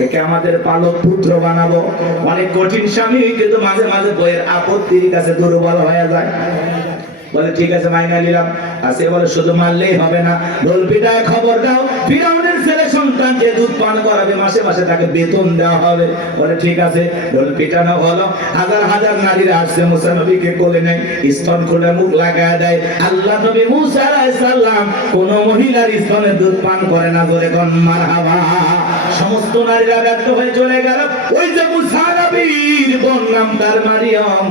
একে আমাদের পালক পুত্র বানাবো। অনেক কঠিন স্বামী, কিন্তু মাঝে মাঝে বইয়ের আপত্তির কাছে দুর্বল হয়ে যায়। বলে ঠিক আছে মাইনা নিলাম। আর সে বলে শুধু মারলেই হবে না, ঢোল পিটায় খবর দাও ফিরাউনের ছেলে সন্তান যে দুধ পান করাবে মাসে মাসে তাকে বেতন দেওয়া হবে। বলে ঠিক আছে, ঢোল পিটানো হলো। হাজার হাজার নারীরা আসছে, মুসা নবীকে কোলে নেয়, স্তন খুলে মুখ লাগায় দেয়। আল্লাহ নবী মুসা আলাইহিস সালাম কোন মহিলার স্তনে দুধ পান করে না, জোরে কোন মারহাবা। সমস্ত নারীরা ব্যর্থ হয়ে চলে গেল। ওই যে মুসা নবীর বোন নাম তার মারিয়ম,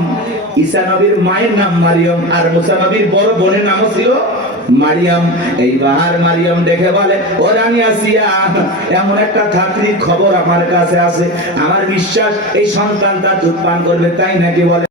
ঈসা নবীর মায়ের নাম মারিয়ম, আর মুসা নবীর বড় বোনের নাম ছিল মারিয়াম। এইবার মারিয়াম দেখে বলে, ও রানী আসিয়া, এমন একটা ধাত্রীর খবর আমার কাছে আছে, আমার বিশ্বাস এই সন্তানটা দুধ পান করবে, তাই নাকি? বলে